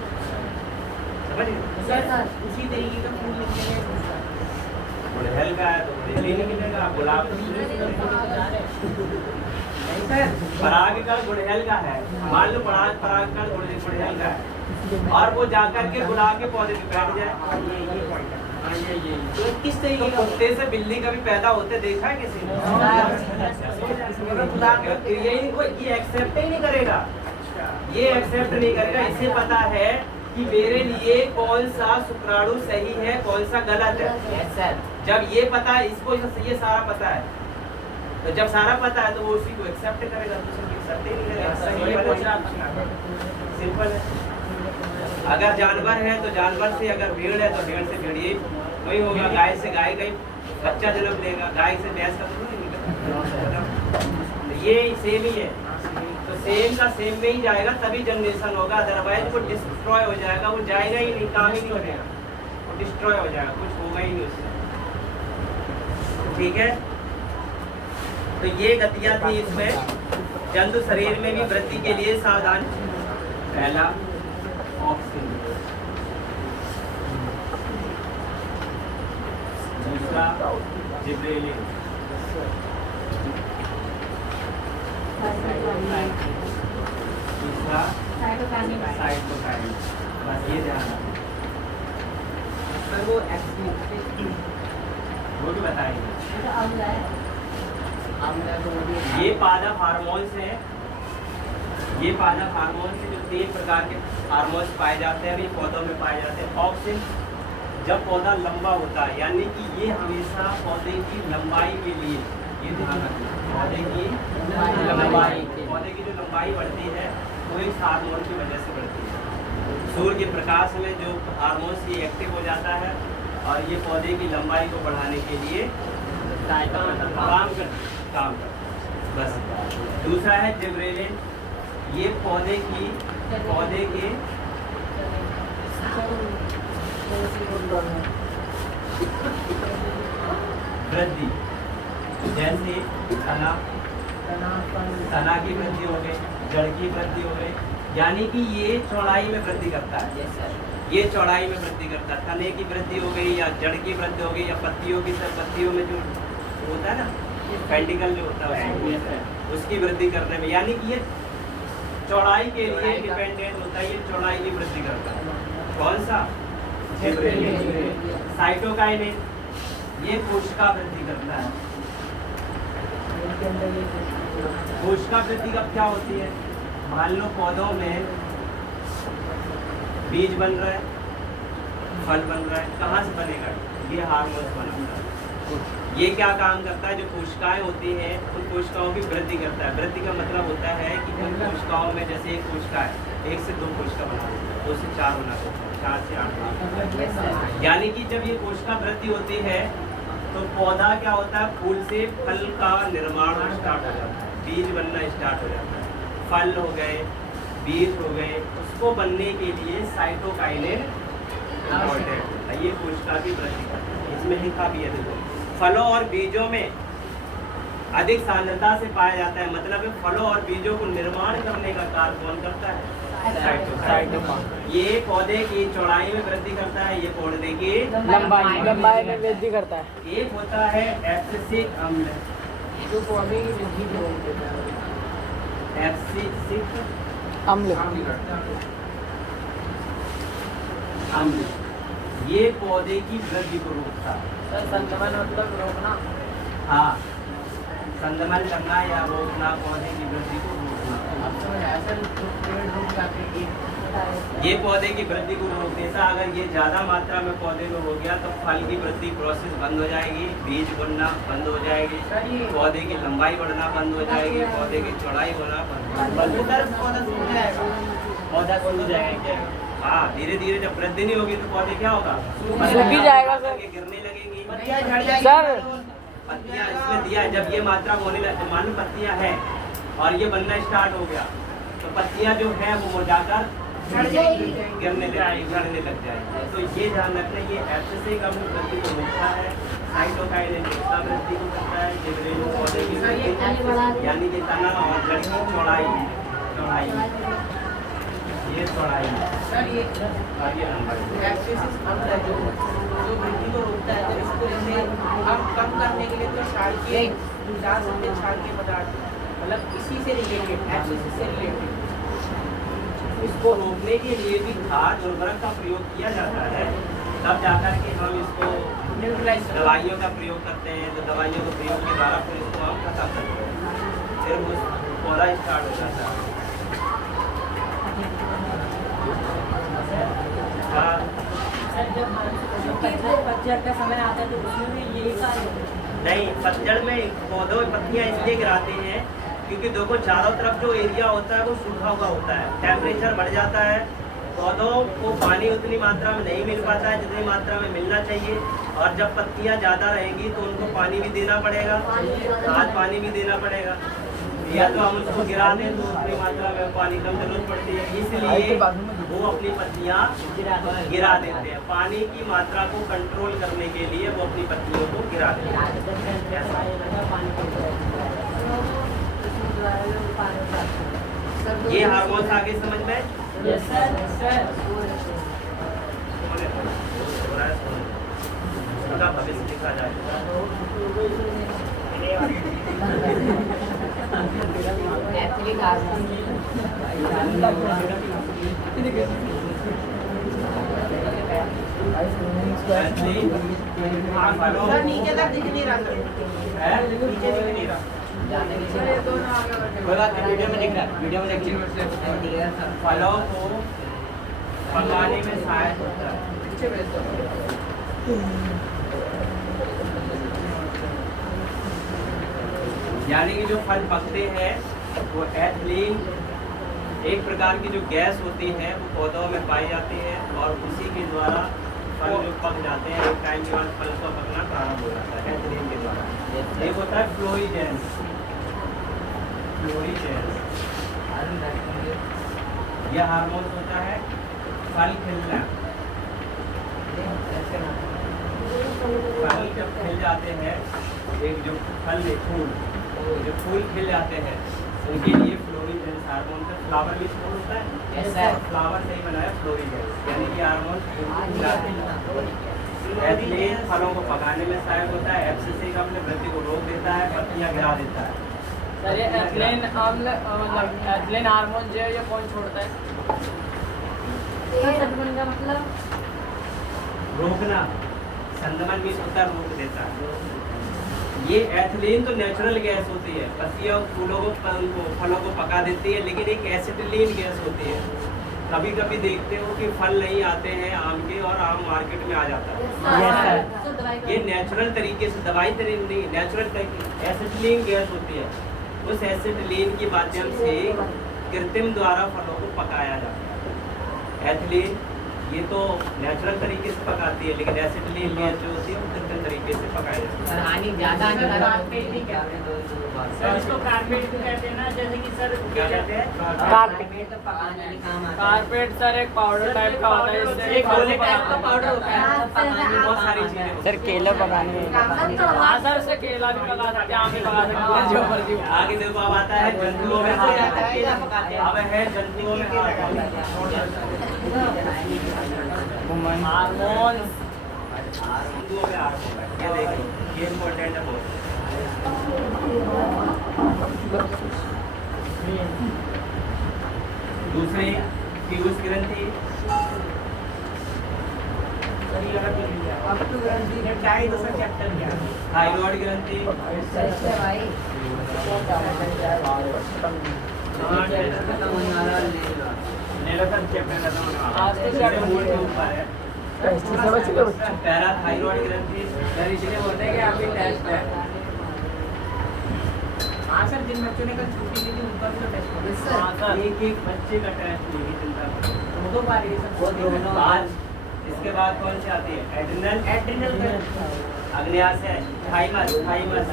समझ गए? उसी तरीके का फूल निकलेगा। गुड़हल का है तो गुड़हल ही निकलेगा, गुलाब परागकण गुड़हल का है, मान लो परागकण गुड़हल का है और वो जाकर के गुलाब के पौधे पे बैठ जाए, तो किस तरीके का कुत्ते से बिल्ली कभी पैदा होते देखा है किसी ने? ये एक्सेप्ट ही नहीं करेगा, ये एक्सेप्ट नहीं करेगा। इसे पता है कि मेरे लिए कौन सा शुक्राणु सही है, कौन सा गलत है। Yes sir. जब ये पता है, इसको ये सारा पता है, तो जब सारा पता है तो वो उसी को एक्सेप्ट करेगा, दूसरे को एक्सेप्ट ही नहीं करेगा। सिंपल है। अगर जानवर है तो जानवर से, अगर भेड़ है तो भेड़ से भेड़िए वही होगा। गाय से गाय का ही बच्चा जन्म लेगा, गाय से भैंस का तो नहीं निकलेगा। तो ये सेम ही है, तो सेम का सेम में ही जाएगा तभी जनरेशन होगा, अदरवाइज वो डिस्ट्रॉय हो जाएगा। वो जाएगा ही नहीं, काम ही नहीं करेगा, वो डिस्ट्रॉय हो जाएगा, कुछ होगा ही नहीं उससे। ठीक है, तो ये गतियाँ थी इसमें। जंतु शरीर में भी वृद्धि के लिए सावधान। पहला ऑक्सीजन, दूसरा जिब्रेलिन, तीसरा साइटोकाइनेसिस। बस ये ध्यान रखना। सर वो एक्सप्लेन वो भी बताएंगे। ये ये पादप हार्मोन्स हैं। ये पादप हार्मोन्स से जो 3 प्रकार के हार्मोन्स पाए जाते हैं, अभी पौधों में पाए जाते हैं। ऑक्सिन, जब पौधा लंबा होता है, यानी कि ये हमेशा पौधे की लंबाई के लिए, ये ध्यान रखना, पौधे की लंबाई, पौधे की जो लंबाई बढ़ती है वो इस हार्मोन की वजह से बढ़ती है। सूर्य के प्रकाश में जो हार्मोन्स ये एक्टिव हो जाता है और ये पौधे की लंबाई को बढ़ाने के लिए काम कर। बस दूसरा है जिब्रेलिन, ये पौधे के वृद्धि, जैसे तना की वृद्धि हो गई, जड़ की वृद्धि हो गई, यानी कि ये चौड़ाई में वृद्धि करता है। Yes sir. ये चौड़ाई में वृद्धि करता है। तने की वृद्धि हो गई या जड़ की वृद्धि हो गई या पत्तियों की, सब पत्तियों में जो होता है ना पेंटिकल जो होता है उसकी वृद्धि करने में, यानी कि ये चौड़ाई के लिए डिपेंडेंट होता है। ये चौड़ाई की वृद्धि करता है। कौन सा? साइटोकाइनेसिस, ये कोशिका वृद्धि करता है। कोशिका वृद्धि कब क्या होती है? मान लो पौधों में बीज बन रहा है, फल बन रहा है, कहाँ से बनेगा? ये हार्मोन बनाता है। ये क्या काम करता है? जो कोशिकाएं होती हैं उन कोशिकाओं की वृद्धि करता है। वृद्धि का मतलब होता है कि उन कोशिकाओं में, जैसे एक कोशिका है, 1 से 2 कोशिका बना देता है, 2 से 4 होना चाहिए, 4 से 8। यानी कि जब ये कोशिका वृद्धि होती है तो पौधा क्या होता है? फूल से फल का निर्माण स्टार्ट हो जाता है, बीज बनना स्टार्ट हो जाता है। फल हो गए, बीज हो गए, उसको बनने के लिए साइटोकाइनेसिस इम्पोर्टेंट होता है। ये कोशिका की वृद्धि करता है। इसमें लिखा भी है, देखो, फलों और बीजों में अधिक सांद्रता से पाया जाता है। मतलब फलों और बीजों को निर्माण करने का कार्य कौन करता है? साइटोकाइनेसिस। ये पौधे की चौड़ाई में वृद्धि करता है, ये पौधे की लंबाई में वृद्धि करता है। एक होता है एब्सिसिक अम्ल, जो पौधे की वृद्धि को रोकता है। एब्सिसिक अम्ल, अम्ल, ये पौधे की वृद्धि को रोकता है। सर संक्रमण मतलब रोकना। हाँ, संक्रमण करना या रोकना, पौधे की वृद्धि को रोकना। ये पौधे की वृद्धि को रोक देता। अगर ये ज़्यादा मात्रा में पौधे में हो गया तो फल की वृद्धि प्रोसेस बंद हो जाएगी, बीज बनना बंद हो जाएगी, पौधे की लंबाई बढ़ना बंद हो जाएगी, पौधे की चौड़ाई होना बंद हो जाएगा। पौधा सूख जाएगा। हाँ, धीरे धीरे जब वृद्धि नहीं होगी तो पौधे क्या होगा? सूख ही जाएगा सर, गिरने लगेंगी। सर पत्तियां इसमें दिया, जब ये मात्रा होने लगे, मान लो पत्तियां हैं और ये बनना स्टार्ट हो गया तो पत्तियां जो है वो मुरझाकर गिरने झड़ने लग जाएगी। तो ये ध्यान रखना, ये एब्सिसिक अम्ल वृद्धि को रोकता है, साइटोकाइनेसिस वृद्धि को करता है, जिब्रेलिन पौधे की वृद्धि, यानी कि तना और जड़ की चौड़ाई, ये चौड़ाई सर ये और ये लंबाई। एब्सिसिक अम्ल जो वृद्धि को रोकता है, तो इसको जैसे हम कम करने के लिए तो क्षार के क्षार के पदार्थ, मतलब इसी से रिलेटेड, एब्सिसिस से रिलेटेड, इसको रोकने के लिए भी खाद उर्वरक का प्रयोग किया जाता है। तब जाकर के हम इसको दवाइयों का प्रयोग करते हैं, तो दवाइयों के प्रयोग के द्वारा फिर इसको हम खत्म करते हैं, फिर वो पौधा स्टार्ट हो जाता है। सर जब पतझड़ का समय आता है तो उसमें भी यही कार्य होता है? नहीं, पतझड़ में पौधों में पत्तियां इसलिए गिराते हैं क्योंकि देखो चारों तरफ जो एरिया होता है वो सूखा हुआ होता है, टेम्परेचर बढ़ जाता है, पौधों को पानी उतनी मात्रा में नहीं मिल पाता है जितनी मात्रा में मिलना चाहिए। और जब पत्तियां ज़्यादा रहेगी तो उनको पानी भी देना पड़ेगा, खाद पानी भी देना पड़ेगा, या तो हम उसको गिरा दें तो उतनी मात्रा में पानी कम जरूरत पड़ती है, इसलिए वो अपनी पत्तियां गिरा देते हैं। पानी की मात्रा को कंट्रोल करने के लिए वो अपनी पत्तियों को गिरा देते हैं। ये हार्मोन्स आगे समझ में यस सर उसका भविष्य दिखा जाए। नीचे तक दिख नहीं रहा सर, नीचे दिख नहीं रहा। कोई बात नहीं, वीडियो में दिख रहा है, वीडियो में देखिए। फलों को पकाने में सहायक होता है। यानी कि जो फल पकते हैं वो एथिलीन एक प्रकार की जो गैस होती है वो पौधों में पाई जाती है और उसी के द्वारा फल जो पक जाते हैं एक टाइम के बाद फल का पकना प्रारंभ हो जाता है एथिलीन के द्वारा। एक होता है फ्लोरीजेंस। यह हार्मोन होता है फल खिलना। फल जब खिल जाते हैं, एक जो फल फूल जो फूल खिल जाते हैं उनके लिए फ्लोरीजेंस हार्मोन का फ्लावर भी फूल होता है। Yes, sir. फ्लावर से ही बना है फ्लोरीजेंस, यानी कि हार्मोन एथिलीन फलों को पकाने में सहायक होता है, एब्सिसिक अपने वृद्धि को रोक देता है, पत्तियां गिरा देता है। सर ये एथिलीन अम्ल मतलब एथिलीन हार्मोन जो है ये कौन छोड़ता है? मतलब रोकना, संदमन भी होता है, रोक देता है। ये एथिलीन तो नेचुरल गैस होती है, पत्तियों फूलों को फलों को पका देती है, लेकिन एक एसिटिलीन गैस होती है। कभी कभी देखते हो कि फल नहीं आते हैं आम के और आम मार्केट में आ जाता है। ये नेचुरल तरीके से दवाई तरीके नहीं, नेचुरल तरीके एसिटिलीन गैस होती है। उस एसिटिलीन के माध्यम से कृत्रिम द्वारा फलों को पकाया जाता है। एथिलीन ये तो नेचुरल तरीके से पकाती है, लेकिन एसिटिलीन गैस जो होती है वो कृत्रिम तरीके से पकाई जाती है। सर इसको कार्पेट भी कहते हैं ना, जैसे कि सर क्या कहते हैं? कारपेट सर एक पाउडर टाइप का होता है, इससे एक गोले टाइप का पाउडर होता है। बहुत सारी चीजें सर केला पकाने में हाँ सर उससे केला भी पका सकते हैं, आम भी पका सकते हैं, जो मर्जी हो। आगे देखो अब आता है जंतुओं में हाथ। केला पकाते हैं। अब है जंतुओं में हार्मोन जंतुओं में हार्मोन है। ये देखो, ये इम्पोर्टेंट है बहुत। दूसरी पीयूष ग्रंथि, थायराइड ग्रंथि, नीलकंठ चैप्टर मूड के ऊपर है। पैराथायराइड ग्रंथि, सर इसलिए बोलते हैं कि अभी टेस्ट है। हाँ सर, जिन बच्चों ने कल छुट्टी ली थी उनका भी तो टेस्ट होगा। हाँ सर एक एक बच्चे का टेस्ट नहीं चिंता करो। दो बार ये सब आज इसके बाद कौन सी आती है? एड्रिनल, एड्रिनल अग्न्याशय, थाइमस, थाइमस,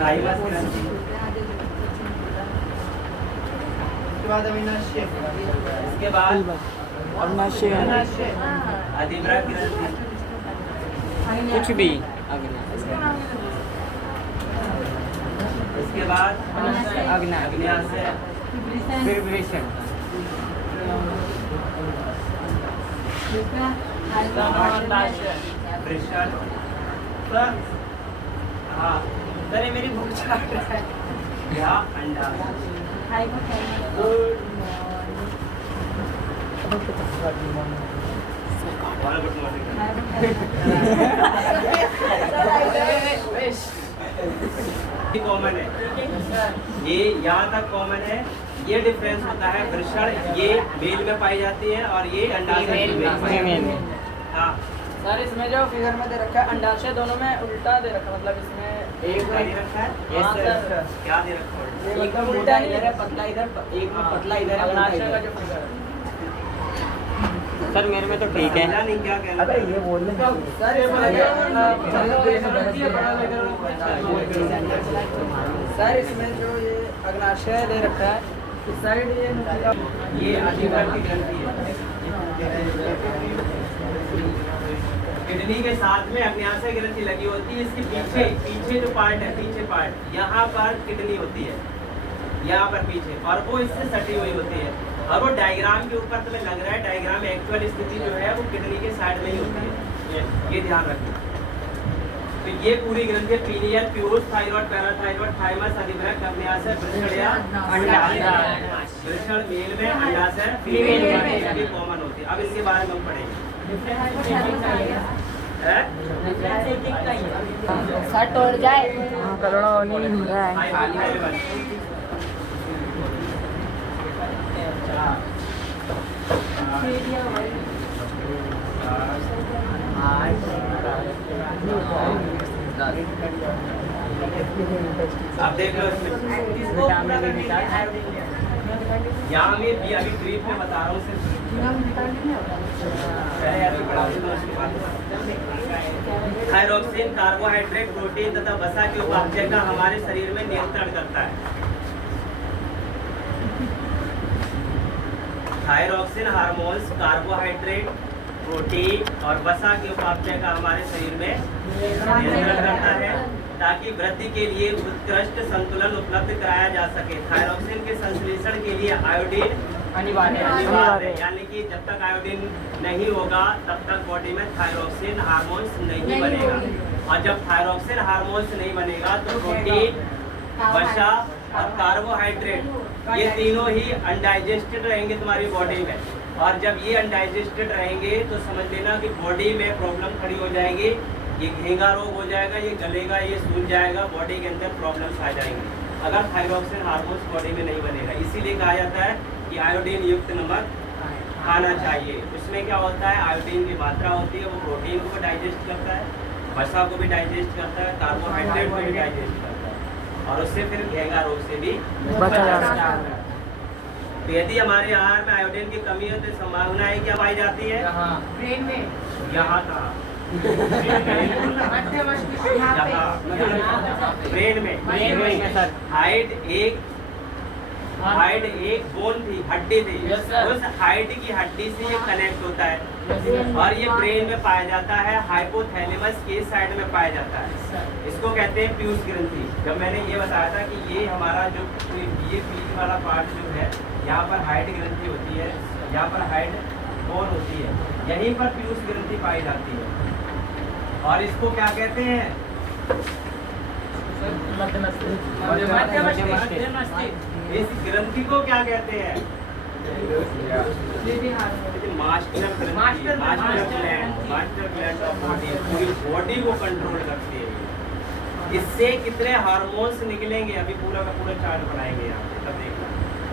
थाइमस ग्रंथि। इसके बाद अधिवृक्क ग्रंथि, कुछ भी इसके बाद अग्न्याशय, फिर वृषण वृषण। हाँ, अरे मेरी भूख चाट रहा है। या अंडा। बहुत गुड मॉर्निंग। कॉमन है। ये यहाँ तक कॉमन है। ये डिफरेंस होता है वृषण, ये मेल में पाई जाती है और ये अंडाशय फीमेल में। हाँ सर इसमें जो फिगर में दे रखा है अंडाशय दोनों में उल्टा दे रखा, मतलब इसमें एक क्या दे रखा है? हाँ, सर। क्या दे रखा है? एकदम उल्टा इधर है, पतला इधर, एक में पतला इधर है, अंडाशय का जो फिगर है। सर मेरे में तो ठीक है। समझा नहीं क्या कहना? अबे ये बोलने का सर इसमें जो ये अग्नाशय दे रखा है इस साइड ये अधिवर्ती ग्रंथि है। किडनी के साथ में अग्न्याशय ग्रंथि लगी होती है। इसके पीछे पीछे जो पार्ट है, पीछे पार्ट, यहाँ पर किडनी होती है, यहाँ पर पीछे, और वो इससे सटी हुई होती है। और वो डायग्राम के ऊपर तुम्हें लग रहा है, डायग्राम एक्चुअल स्थिति जो है वो किडनी के साइड में ही होती है। ये ध्यान रखना। तो ये पूरी ग्रंथि पीनियल, प्यूस, थायराइड, पैराथायराइड, थाइमस, अधिवृक्क, अग्न्याशय, वृषण या अंडाशय। वृषण मेल में, अंडाशय फीमेल में, ये कॉमन होती है। अब इसके बारे में हम पढ़ेंगे। शर्ट उड़ जाए करोड़ों नहीं हो रहा है। अब देख लो इसमें, यहाँ मैं भी अभी ब्रीफ में बता रहा हूँ सिर्फ। थायरोक्सिन कार्बोहाइड्रेट, प्रोटीन तथा वसा के उपापचय का हमारे शरीर में नियंत्रण करता है। थायरोक्सिन हार्मोन्स कार्बोहाइड्रेट, प्रोटीन और वसा के उपापचय का हमारे शरीर में नियंत्रण करता है ताकि वृद्धि के लिए उत्कृष्ट संतुलन उपलब्ध कराया जा सके। थायरोक्सिन के संश्लेषण के लिए आयोडीन अनिवार्य है, यानी कि जब तक आयोडीन नहीं होगा तब तक बॉडी में थायरोक्सिन हार्मोन्स नहीं बनेगा। और जब थायरोक्सिन हार्मोन्स नहीं बनेगा तो प्रोटीन, वसा और कार्बोहाइड्रेट ये तीनों ही अनडाइजेस्टेड रहेंगे तुम्हारी बॉडी में। और जब ये अनडाइजेस्टेड रहेंगे तो समझ लेना कि बॉडी में प्रॉब्लम खड़ी हो जाएगी। ये घेंगा रोग हो जाएगा, ये गलेगा, ये सूज जाएगा, बॉडी के अंदर प्रॉब्लम्स आ जाएंगी अगर थायरोक्सिन हार्मोन्स बॉडी में नहीं बनेगा। इसीलिए कहा जाता है कि आयोडीन युक्त नमक खाना चाहिए। उसमें क्या होता है, आयोडीन की मात्रा होती है, वो प्रोटीन को डाइजेस्ट करता है, वसा को भी डाइजेस्ट करता है, कार्बोहाइड्रेट को भी डाइजेस्ट करता है और उससे फिर घेंगा रोग से भी बचा जा सकता है। तो यदि हमारे आहार में आयोडीन की कमी हो तो संभावना है क्या पाई जाती है? ब्रेन में यहाँ का ब्रेन में सर। हाइड एक बोन थी, हड्डी थी, उस हाइड की हड्डी से ये कनेक्ट होता है और ये ब्रेन में पाया जाता है, हाइपोथैलेमस के साइड में पाया जाता है। इसको कहते हैं पीयूष ग्रंथि। जब मैंने ये बताया था कि ये हमारा जो ये पीठ वाला पार्ट जो है, यहाँ पर हाइड ग्रंथि होती है, यहाँ पर हाइड बोन होती है, यहीं पर पीयूष ग्रंथि पाई जाती है। और इसको क्या कहते हैं? इस ग्रंथि को क्या कहते हैं? मास्टर ग्लैंड ऑफ बॉडी, पूरी बॉडी को कंट्रोल करती है। इससे कितने हार्मोन्स निकलेंगे, अभी पूरा का पूरा चार्ट बनाएंगे यहाँ पे, तब देखना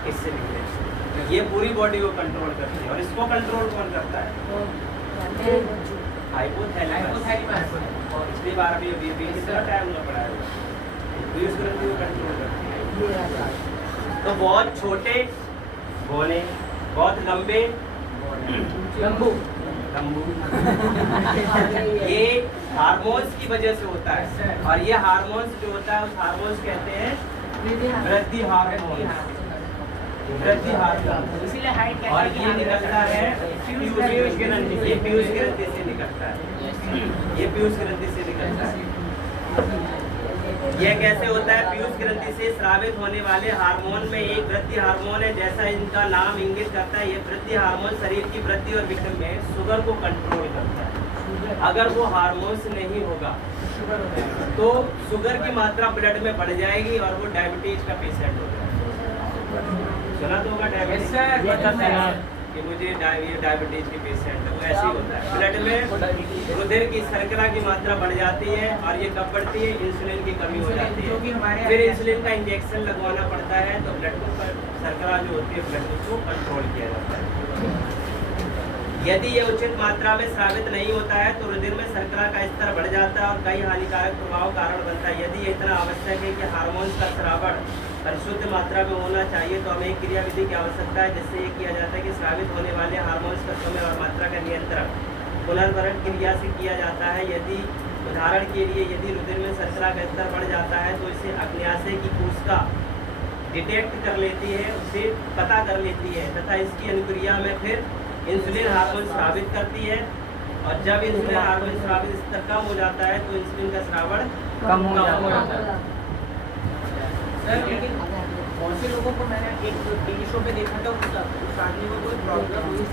इससे निकलेंगे। ये पूरी बॉडी को कंट्रोल करती है। और इसको कंट्रोल कौन करता है? हाइपोथैलेमस। पिछली बार अभी कितना टाइम में पढ़ाया हुआ, पीयूष ग्रंथि को कंट्रोल करती है। तो बहुत छोटे बोने, बहुत लंबे लंबू ये हार्मोन्स की वजह से होता है। और ये हार्मोन्स जो होता है, उस हार्मोन्स कहते हैं वृद्धि हार्मोन। वृद्धि हार्मोन इसीलिए हाइट और ये निकलता है पीयूष ग्रंथि। ये पीयूष ग्रंथि से निकलता है, ये पीयूष ग्रंथि से निकलता है। यह कैसे होता है? पीयूष ग्रंथि से स्रावित होने वाले हार्मोन में एक वृद्धि हार्मोन है, जैसा इनका नाम इंगित करता है। यह वृद्धि हार्मोन शरीर की वृद्धि और विकास में शुगर को कंट्रोल करता है। अगर वो हार्मोन्स नहीं होगा तो शुगर की मात्रा ब्लड में बढ़ जाएगी और वो डायबिटीज का पेशेंट हो जाएगा। सुना तो होगा डायबिटीज। कि मुझे डायबिटीज के पेशेंट है, वो ऐसे ही होता है। ब्लड में रुधिर की शर्करा की मात्रा बढ़ जाती है और ये कब बढ़ती है, इंसुलिन की कमी हो जाती जो कि है, हमारे फिर इंसुलिन का इंजेक्शन लगवाना पड़ता है, तो ब्लड को शर्करा जो होती है ब्लड को कंट्रोल किया जाता है। यदि ये उचित मात्रा में स्रावित नहीं होता है तो रुधिर में शर्करा का स्तर बढ़ जाता है और कई हानिकारक प्रभाव कारण बनता है। यदि ये इतना आवश्यक है कि हार्मोन्स का स्रावण परिशुद्ध मात्रा में होना चाहिए तो हमें एक क्रियाविधि की आवश्यकता है जिससे ये किया जाता है कि स्रावित होने वाले हार्मोन्स का समय और मात्रा का नियंत्रण पुनर्भरण क्रिया से किया जाता है। यदि उदाहरण के लिए यदि रुधिर में शर्करा का स्तर बढ़ जाता है तो इसे अग्न्याशय की कोशिका डिटेक्ट कर लेती है, उसे पता कर लेती है तथा इसकी अनुक्रिया में फिर इंसुलिन हार्मोन स्रावित करती है और जब इंसुलिन हार्मोन स्रावित स्तर कम हो जाता है तो इंसुलिन का स्रावण कम हो जाता है। सर लेकिन बहुत से लोगों को मैंने एक टीवी शो पे देखा था, उस आदमी को कोई प्रॉब्लम हुई,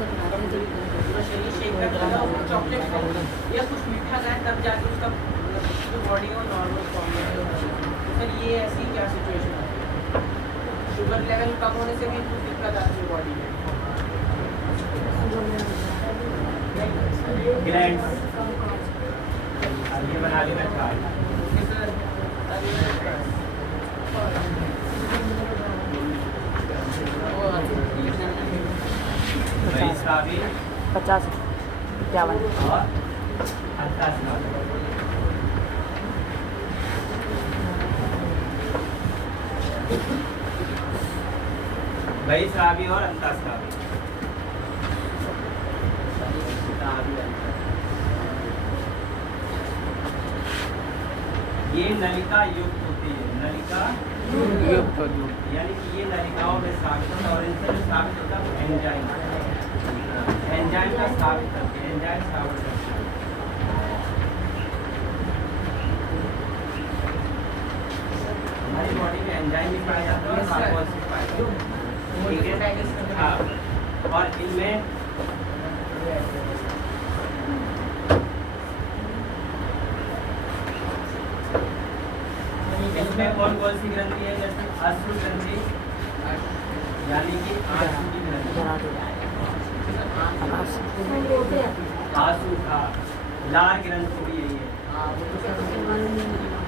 पूरा शरीर शेक करता था, वो चॉकलेट खाया या कुछ मीठा खाया तब जाके उसका जो बॉडी है वो नॉर्मल फॉर्म में है। सर ये ऐसी क्या सिचुएशन है? शुगर लेवल कम होने से भी कुछ दिक्कत आती है बॉडी में? ग्लैंड्स ये बना लेना चाहिए। ओके सर, वही स्रावी 50 51 और अंतःस्रावी। वही स्रावी और अंतःस्रावी। ये नलिका युक्त होती है, नलिका युक्त होती है। यानी कि ये नलिकाओं में स्रावित होता है और इनसे जो स्रावित होता है वो एंजाइम का स्रावित करते हैं, एंजाइम स्रावित करते हैं। हमारी बॉडी में एंजाइम भी पाया जाता है और हार्मोन्स भी पाए जाते हैं, ठीक है। हाँ, और इनमें इसमें कौन कौन सी ग्रंथि है, जैसे अश्रु ग्रंथि यानी कि आंसू की ग्रंथि, आंसू का लार ग्रंथि भी यही है।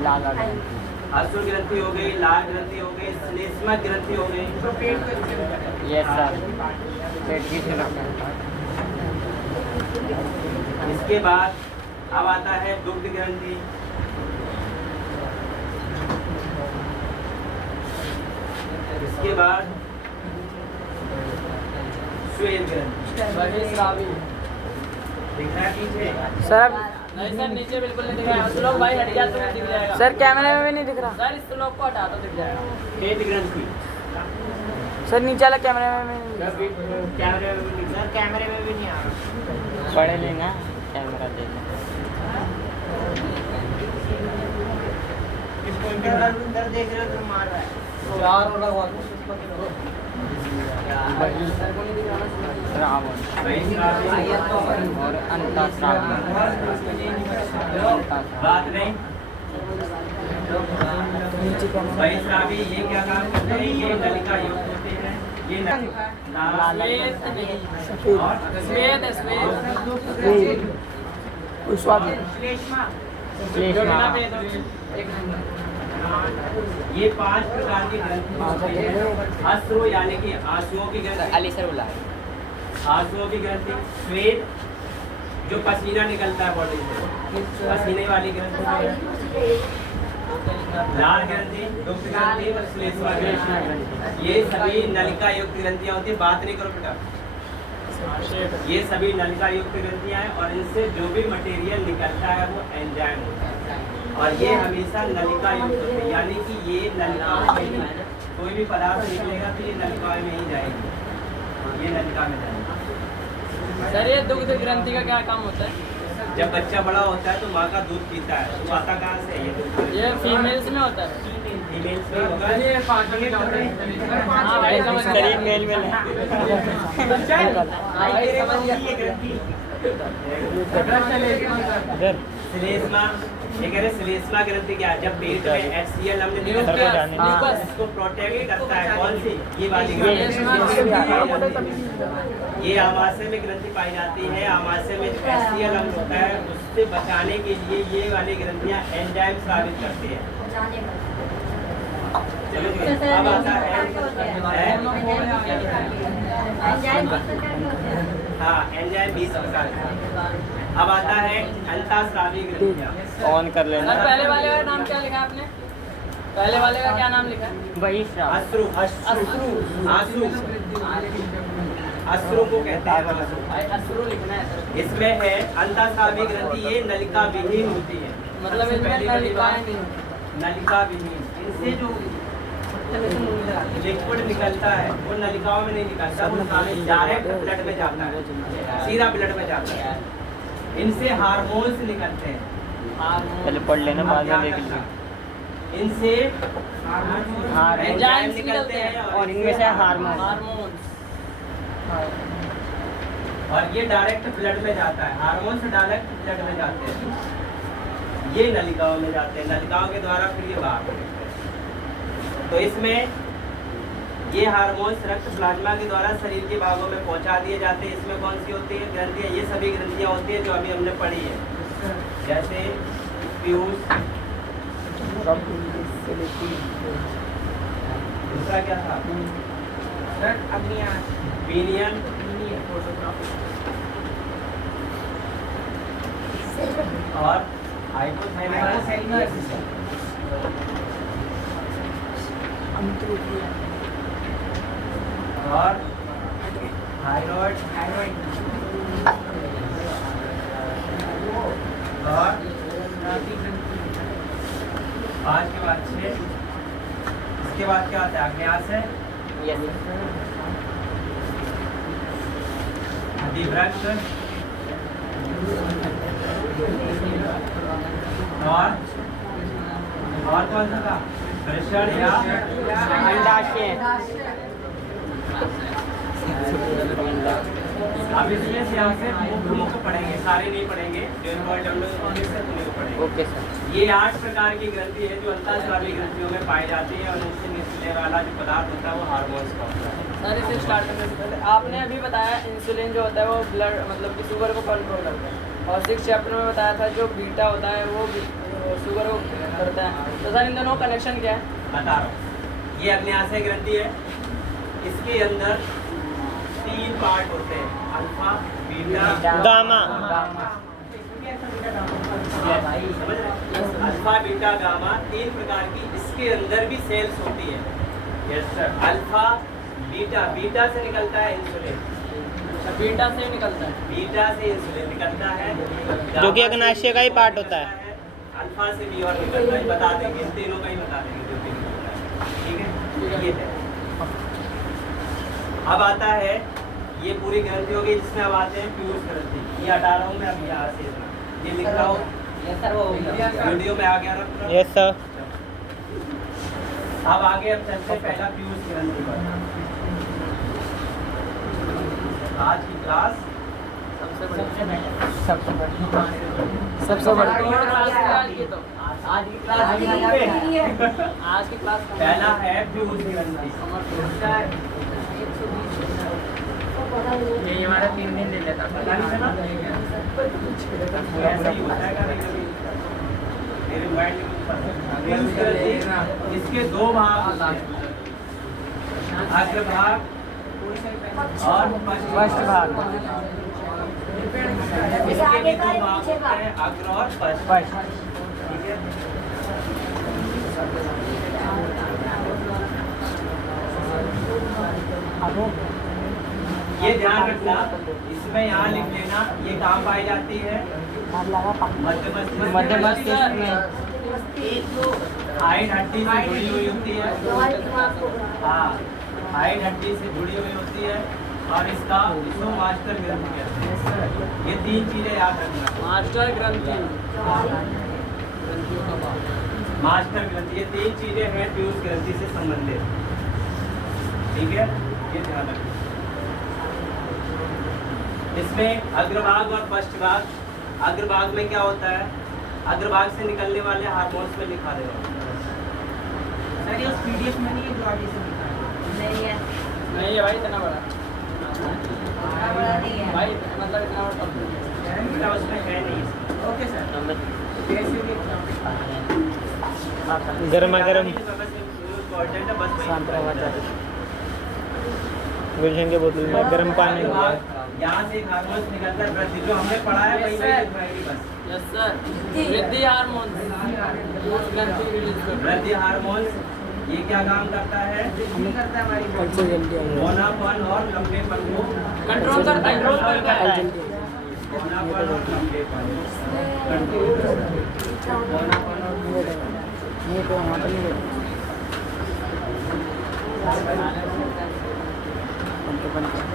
लाल अश्रु ग्रंथि हो गई, लार ग्रंथि हो गई, श्लेष्मक ग्रंथि हो गई। यस सर, पेट की सेवा। इसके बाद अब आता है दुग्ध ग्रंथि। इसके बाद श्वेत ग्रंथि। स्रावी दिख रहा है पीछे? सर अब नहीं सर, नीचे बिल्कुल नहीं दिख रहा है। श्लोक भाई हट गया तो दिख जाएगा। सर कैमरे में भी नहीं दिख रहा। सर इस श्लोक को हटा तो दिख जाएगा। श्वेत ग्रंथि सर नीचे वाला कैमरे में भी नहीं। कैमरे में भी नहीं आ रहा। पढ़े लेना कैमरा देना। इसको अंदर देख रहे हो तो मार रहा है। श्रावण वही श्रावी और अंतःस्रावी। बात नहीं। वही श्रावी ये क्या काम करते हैं, ये नलिका युक्त होते हैं, ये श्वेत नहीं, और श्वेत है, श्वेत। उस स्वाद श्लेष्मा जोड़ना पे दो। एक नंबर। ये 5 प्रकार की ग्रंथि होती है। अश्रु यानी कि आंसुओं की ग्रंथि, अली सर बोला आंसुओं की ग्रंथि। श्वेत जो पसीना निकलता है बॉडी से, पसीने वाली ग्रंथि। लाल ग्रंथि, दुग्ध ग्रंथि और श्लेष्मा ग्रंथि। ये सभी नलिका युक्त ग्रंथियां होती है। बात नहीं करो बेटा, ये सभी नलिका युक्त ग्रंथियां हैं और इनसे जो भी मटेरियल निकलता है वो एंजाइम होता है और ये हमेशा नलिका युक्त होते हैं, यानी कि ये नलिका में ही कोई भी पदार्थ निकलेगा तो ये नलिका में ही जाएगी, ये नलिका में जाएगी। सर ये दुग्ध ग्रंथि का क्या काम होता है? जब बच्चा बड़ा होता है तो माँ का दूध पीता है, तो आता कहाँ से है ये दूध? ये फीमेल्स में होता है। फीमेल्स में होगा। हाँ भाई समझ गया। मेल में भाई समझ गया ये ग्रंथि श्लेष्मा, ये कह रहे श्लेष्मा ग्रंथि क्या है? जब पेट में HCl हमने निकाला इसको प्रोटेक्ट करता है। कौन सी? ये वाली ग्रंथि। ये आमाशय में ग्रंथि पाई जाती है। आमाशय में जो HCl अम्ल होता है उससे बचाने के लिए ये वाली ग्रंथियां एंजाइम स्रावित करती है। चलो जी, अब आता है हाँ एंजाइम 20 प्रकार का। अब आता है अंतःस्रावी ग्रंथियां। ऑन कर लेना। सर पहले वाले का नाम क्या लिखा आपने? पहले वाले का क्या नाम लिखा है? वही श्राव। अश्रु, अश्रु, आंसू, अश्रु को कहते हैं आंसू। अश्रु लिखना है सर। इसमें है अंतःस्रावी ग्रंथि, ये नलिका विहीन होती है। मतलब सबसे इसमें पहली वाली नलिकाएं बात, नहीं। नलिका विहीन। इनसे जो लिक्विड निकलता है वो नलिकाओं में नहीं निकलता, वो डायरेक्ट ब्लड में जाता है, सीधा ब्लड में जाता है। इनसे हार्मोन्स निकलते हैं। पहले पढ़ लेना, बाद में देख लेना। इनसे एंजाइम्स निकलते हैं और इनमें से हार्मोन। हार्मोन्स। और ये डायरेक्ट ब्लड में जाता है। हार्मोन्स डायरेक्ट ब्लड में जाते हैं, ये नलिकाओं में जाते हैं। नलिकाओं के द्वारा फिर ये बाहर निकलते हैं। तो इसमें ये हार्मोन्स रक्त प्लाज्मा के द्वारा शरीर के भागों में पहुंचा दिए जाते हैं। इसमें कौन सी होती है ग्रंथियाँ? ये सभी ग्रंथियाँ होती है जो अभी हमने पढ़ी है, जैसे पीयूष, दूसरा क्या था? पीनियन, और हाइपोथैलेमस और थायराइड और 5 के बाद 6। इसके बाद क्या आता है? आग्नेयाशय, अधिवृक्क और कौन सा था? वृषण या अंडाशय। अब इसमें से यहाँ से मुख्य पढ़ेंगे, सारे नहीं पढ़ेंगे, जो इम्पोर्टेंट पढ़ेंगे। Okay sir. ये 8 प्रकार की ग्रंथि है जो अंतःस्रावी ग्रंथियों में पाई जाती है, और उनसे निकलने वाला जो पदार्थ होता है वो हार्मोन्स का होता है। सर इसे स्टार्ट करने से पहले आपने अभी बताया इंसुलिन जो होता है वो ब्लड मतलब कि शुगर को कंट्रोल करता है, और 6 चैप्टर में बताया था जो बीटा होता है वो शुगर को करता है। तो सर इन दोनों का कनेक्शन क्या है? बता रहा हूँ। ये अग्न्याशय ग्रंथि है, इसके अंदर 3 पार्ट होते हैं, अल्फा, बीटा, गामा। समझ रहे? अल्फा, बीटा, गामा 3 प्रकार की इसके अंदर भी सेल्स होती है। Yes sir. Alpha, beta, beta से निकलता है इंसुलिन, बीटा से ही निकलता है। बीटा से इंसुलिन निकलता है, जो कि अग्नाशय का ही पार्ट होता है। अल्फा से भी और निकलता है, बता देंगे, इन तीनों का ही बता देंगे जो भी निकलता है। ठीक है, ये है। अब आता है ये पूरी ग्रंथि होगी, जिसमें अब आते हैं पीयूष ग्रंथि। ये हटा रहा हूँ मैं अब यहाँ से, ये लिख रहा हूँ, वीडियो में आ गया ना पूरा? Yes sir. अब आगे अब चलते हैं पहला पीयूष ग्रंथि पर। आज की क्लास सबसे बड़ी सबसे बड़ी आज की क्लास आज की क्लास पहला है पीयूष ग्रंथि। ये हमारा 3 दिन ले लेता। पता नहीं चला? ऐसा ही होता है कभी-कभी। मेरे मोबाइल में कुछ पता नहीं। पीयूष ग्रंथि, इसके 2 भाग होते हैं, अग्रभाग और पश्च भाग। इसके भी 2 भाग होते हैं, अग्र और पश्च। ठीक है, ये ध्यान रखना, इसमें यहाँ लिख लेना, ये कहाँ पाई जाती है? मध्य मस्तिष्क में। हाइड हड्डी से जुड़ी हुई होती है। हाँ, हाइड हड्डी से जुड़ी हुई होती है, और इसका इसको मास्टर ग्रंथि कहते हैं। ये 3 चीजें याद रखना। मास्टर ग्रंथि मास्टर ग्रंथि, ये 3 चीजें हैं पीयूष ग्रंथि से संबंधित। ठीक है, ये ध्यान रखना। इसमें अग्रभाग और पश्चभाग। अग्रभाग में क्या होता है, अग्रभाग से निकलने वाले हार्मोन्स में लिखा रहे हो। सर ये उस पीडीएफ में नहीं है जो आगे से लिखा है। नहीं है भाई, इतना बड़ा भाई, मतलब इतना बड़ा topic। बेटा उसमें है नहीं। Okay sir. कैसे भी गर्मा गर्म इम्पोर्टेंट है बस वही। गुलशन के बोतल में गर्म पानी यहाँ से एक हार्मोन निकलता है वृद्धि, जो हमने पढ़ा है वही वही लिखवाएगी बस। यस सर, वृद्धि हार्मोन, वृद्धि हार्मोन ये क्या काम करता है, करता है हमारी मोनापन और लंबेपन को कंट्रोल करता है। मोनापन और लंबेपन मोनापन और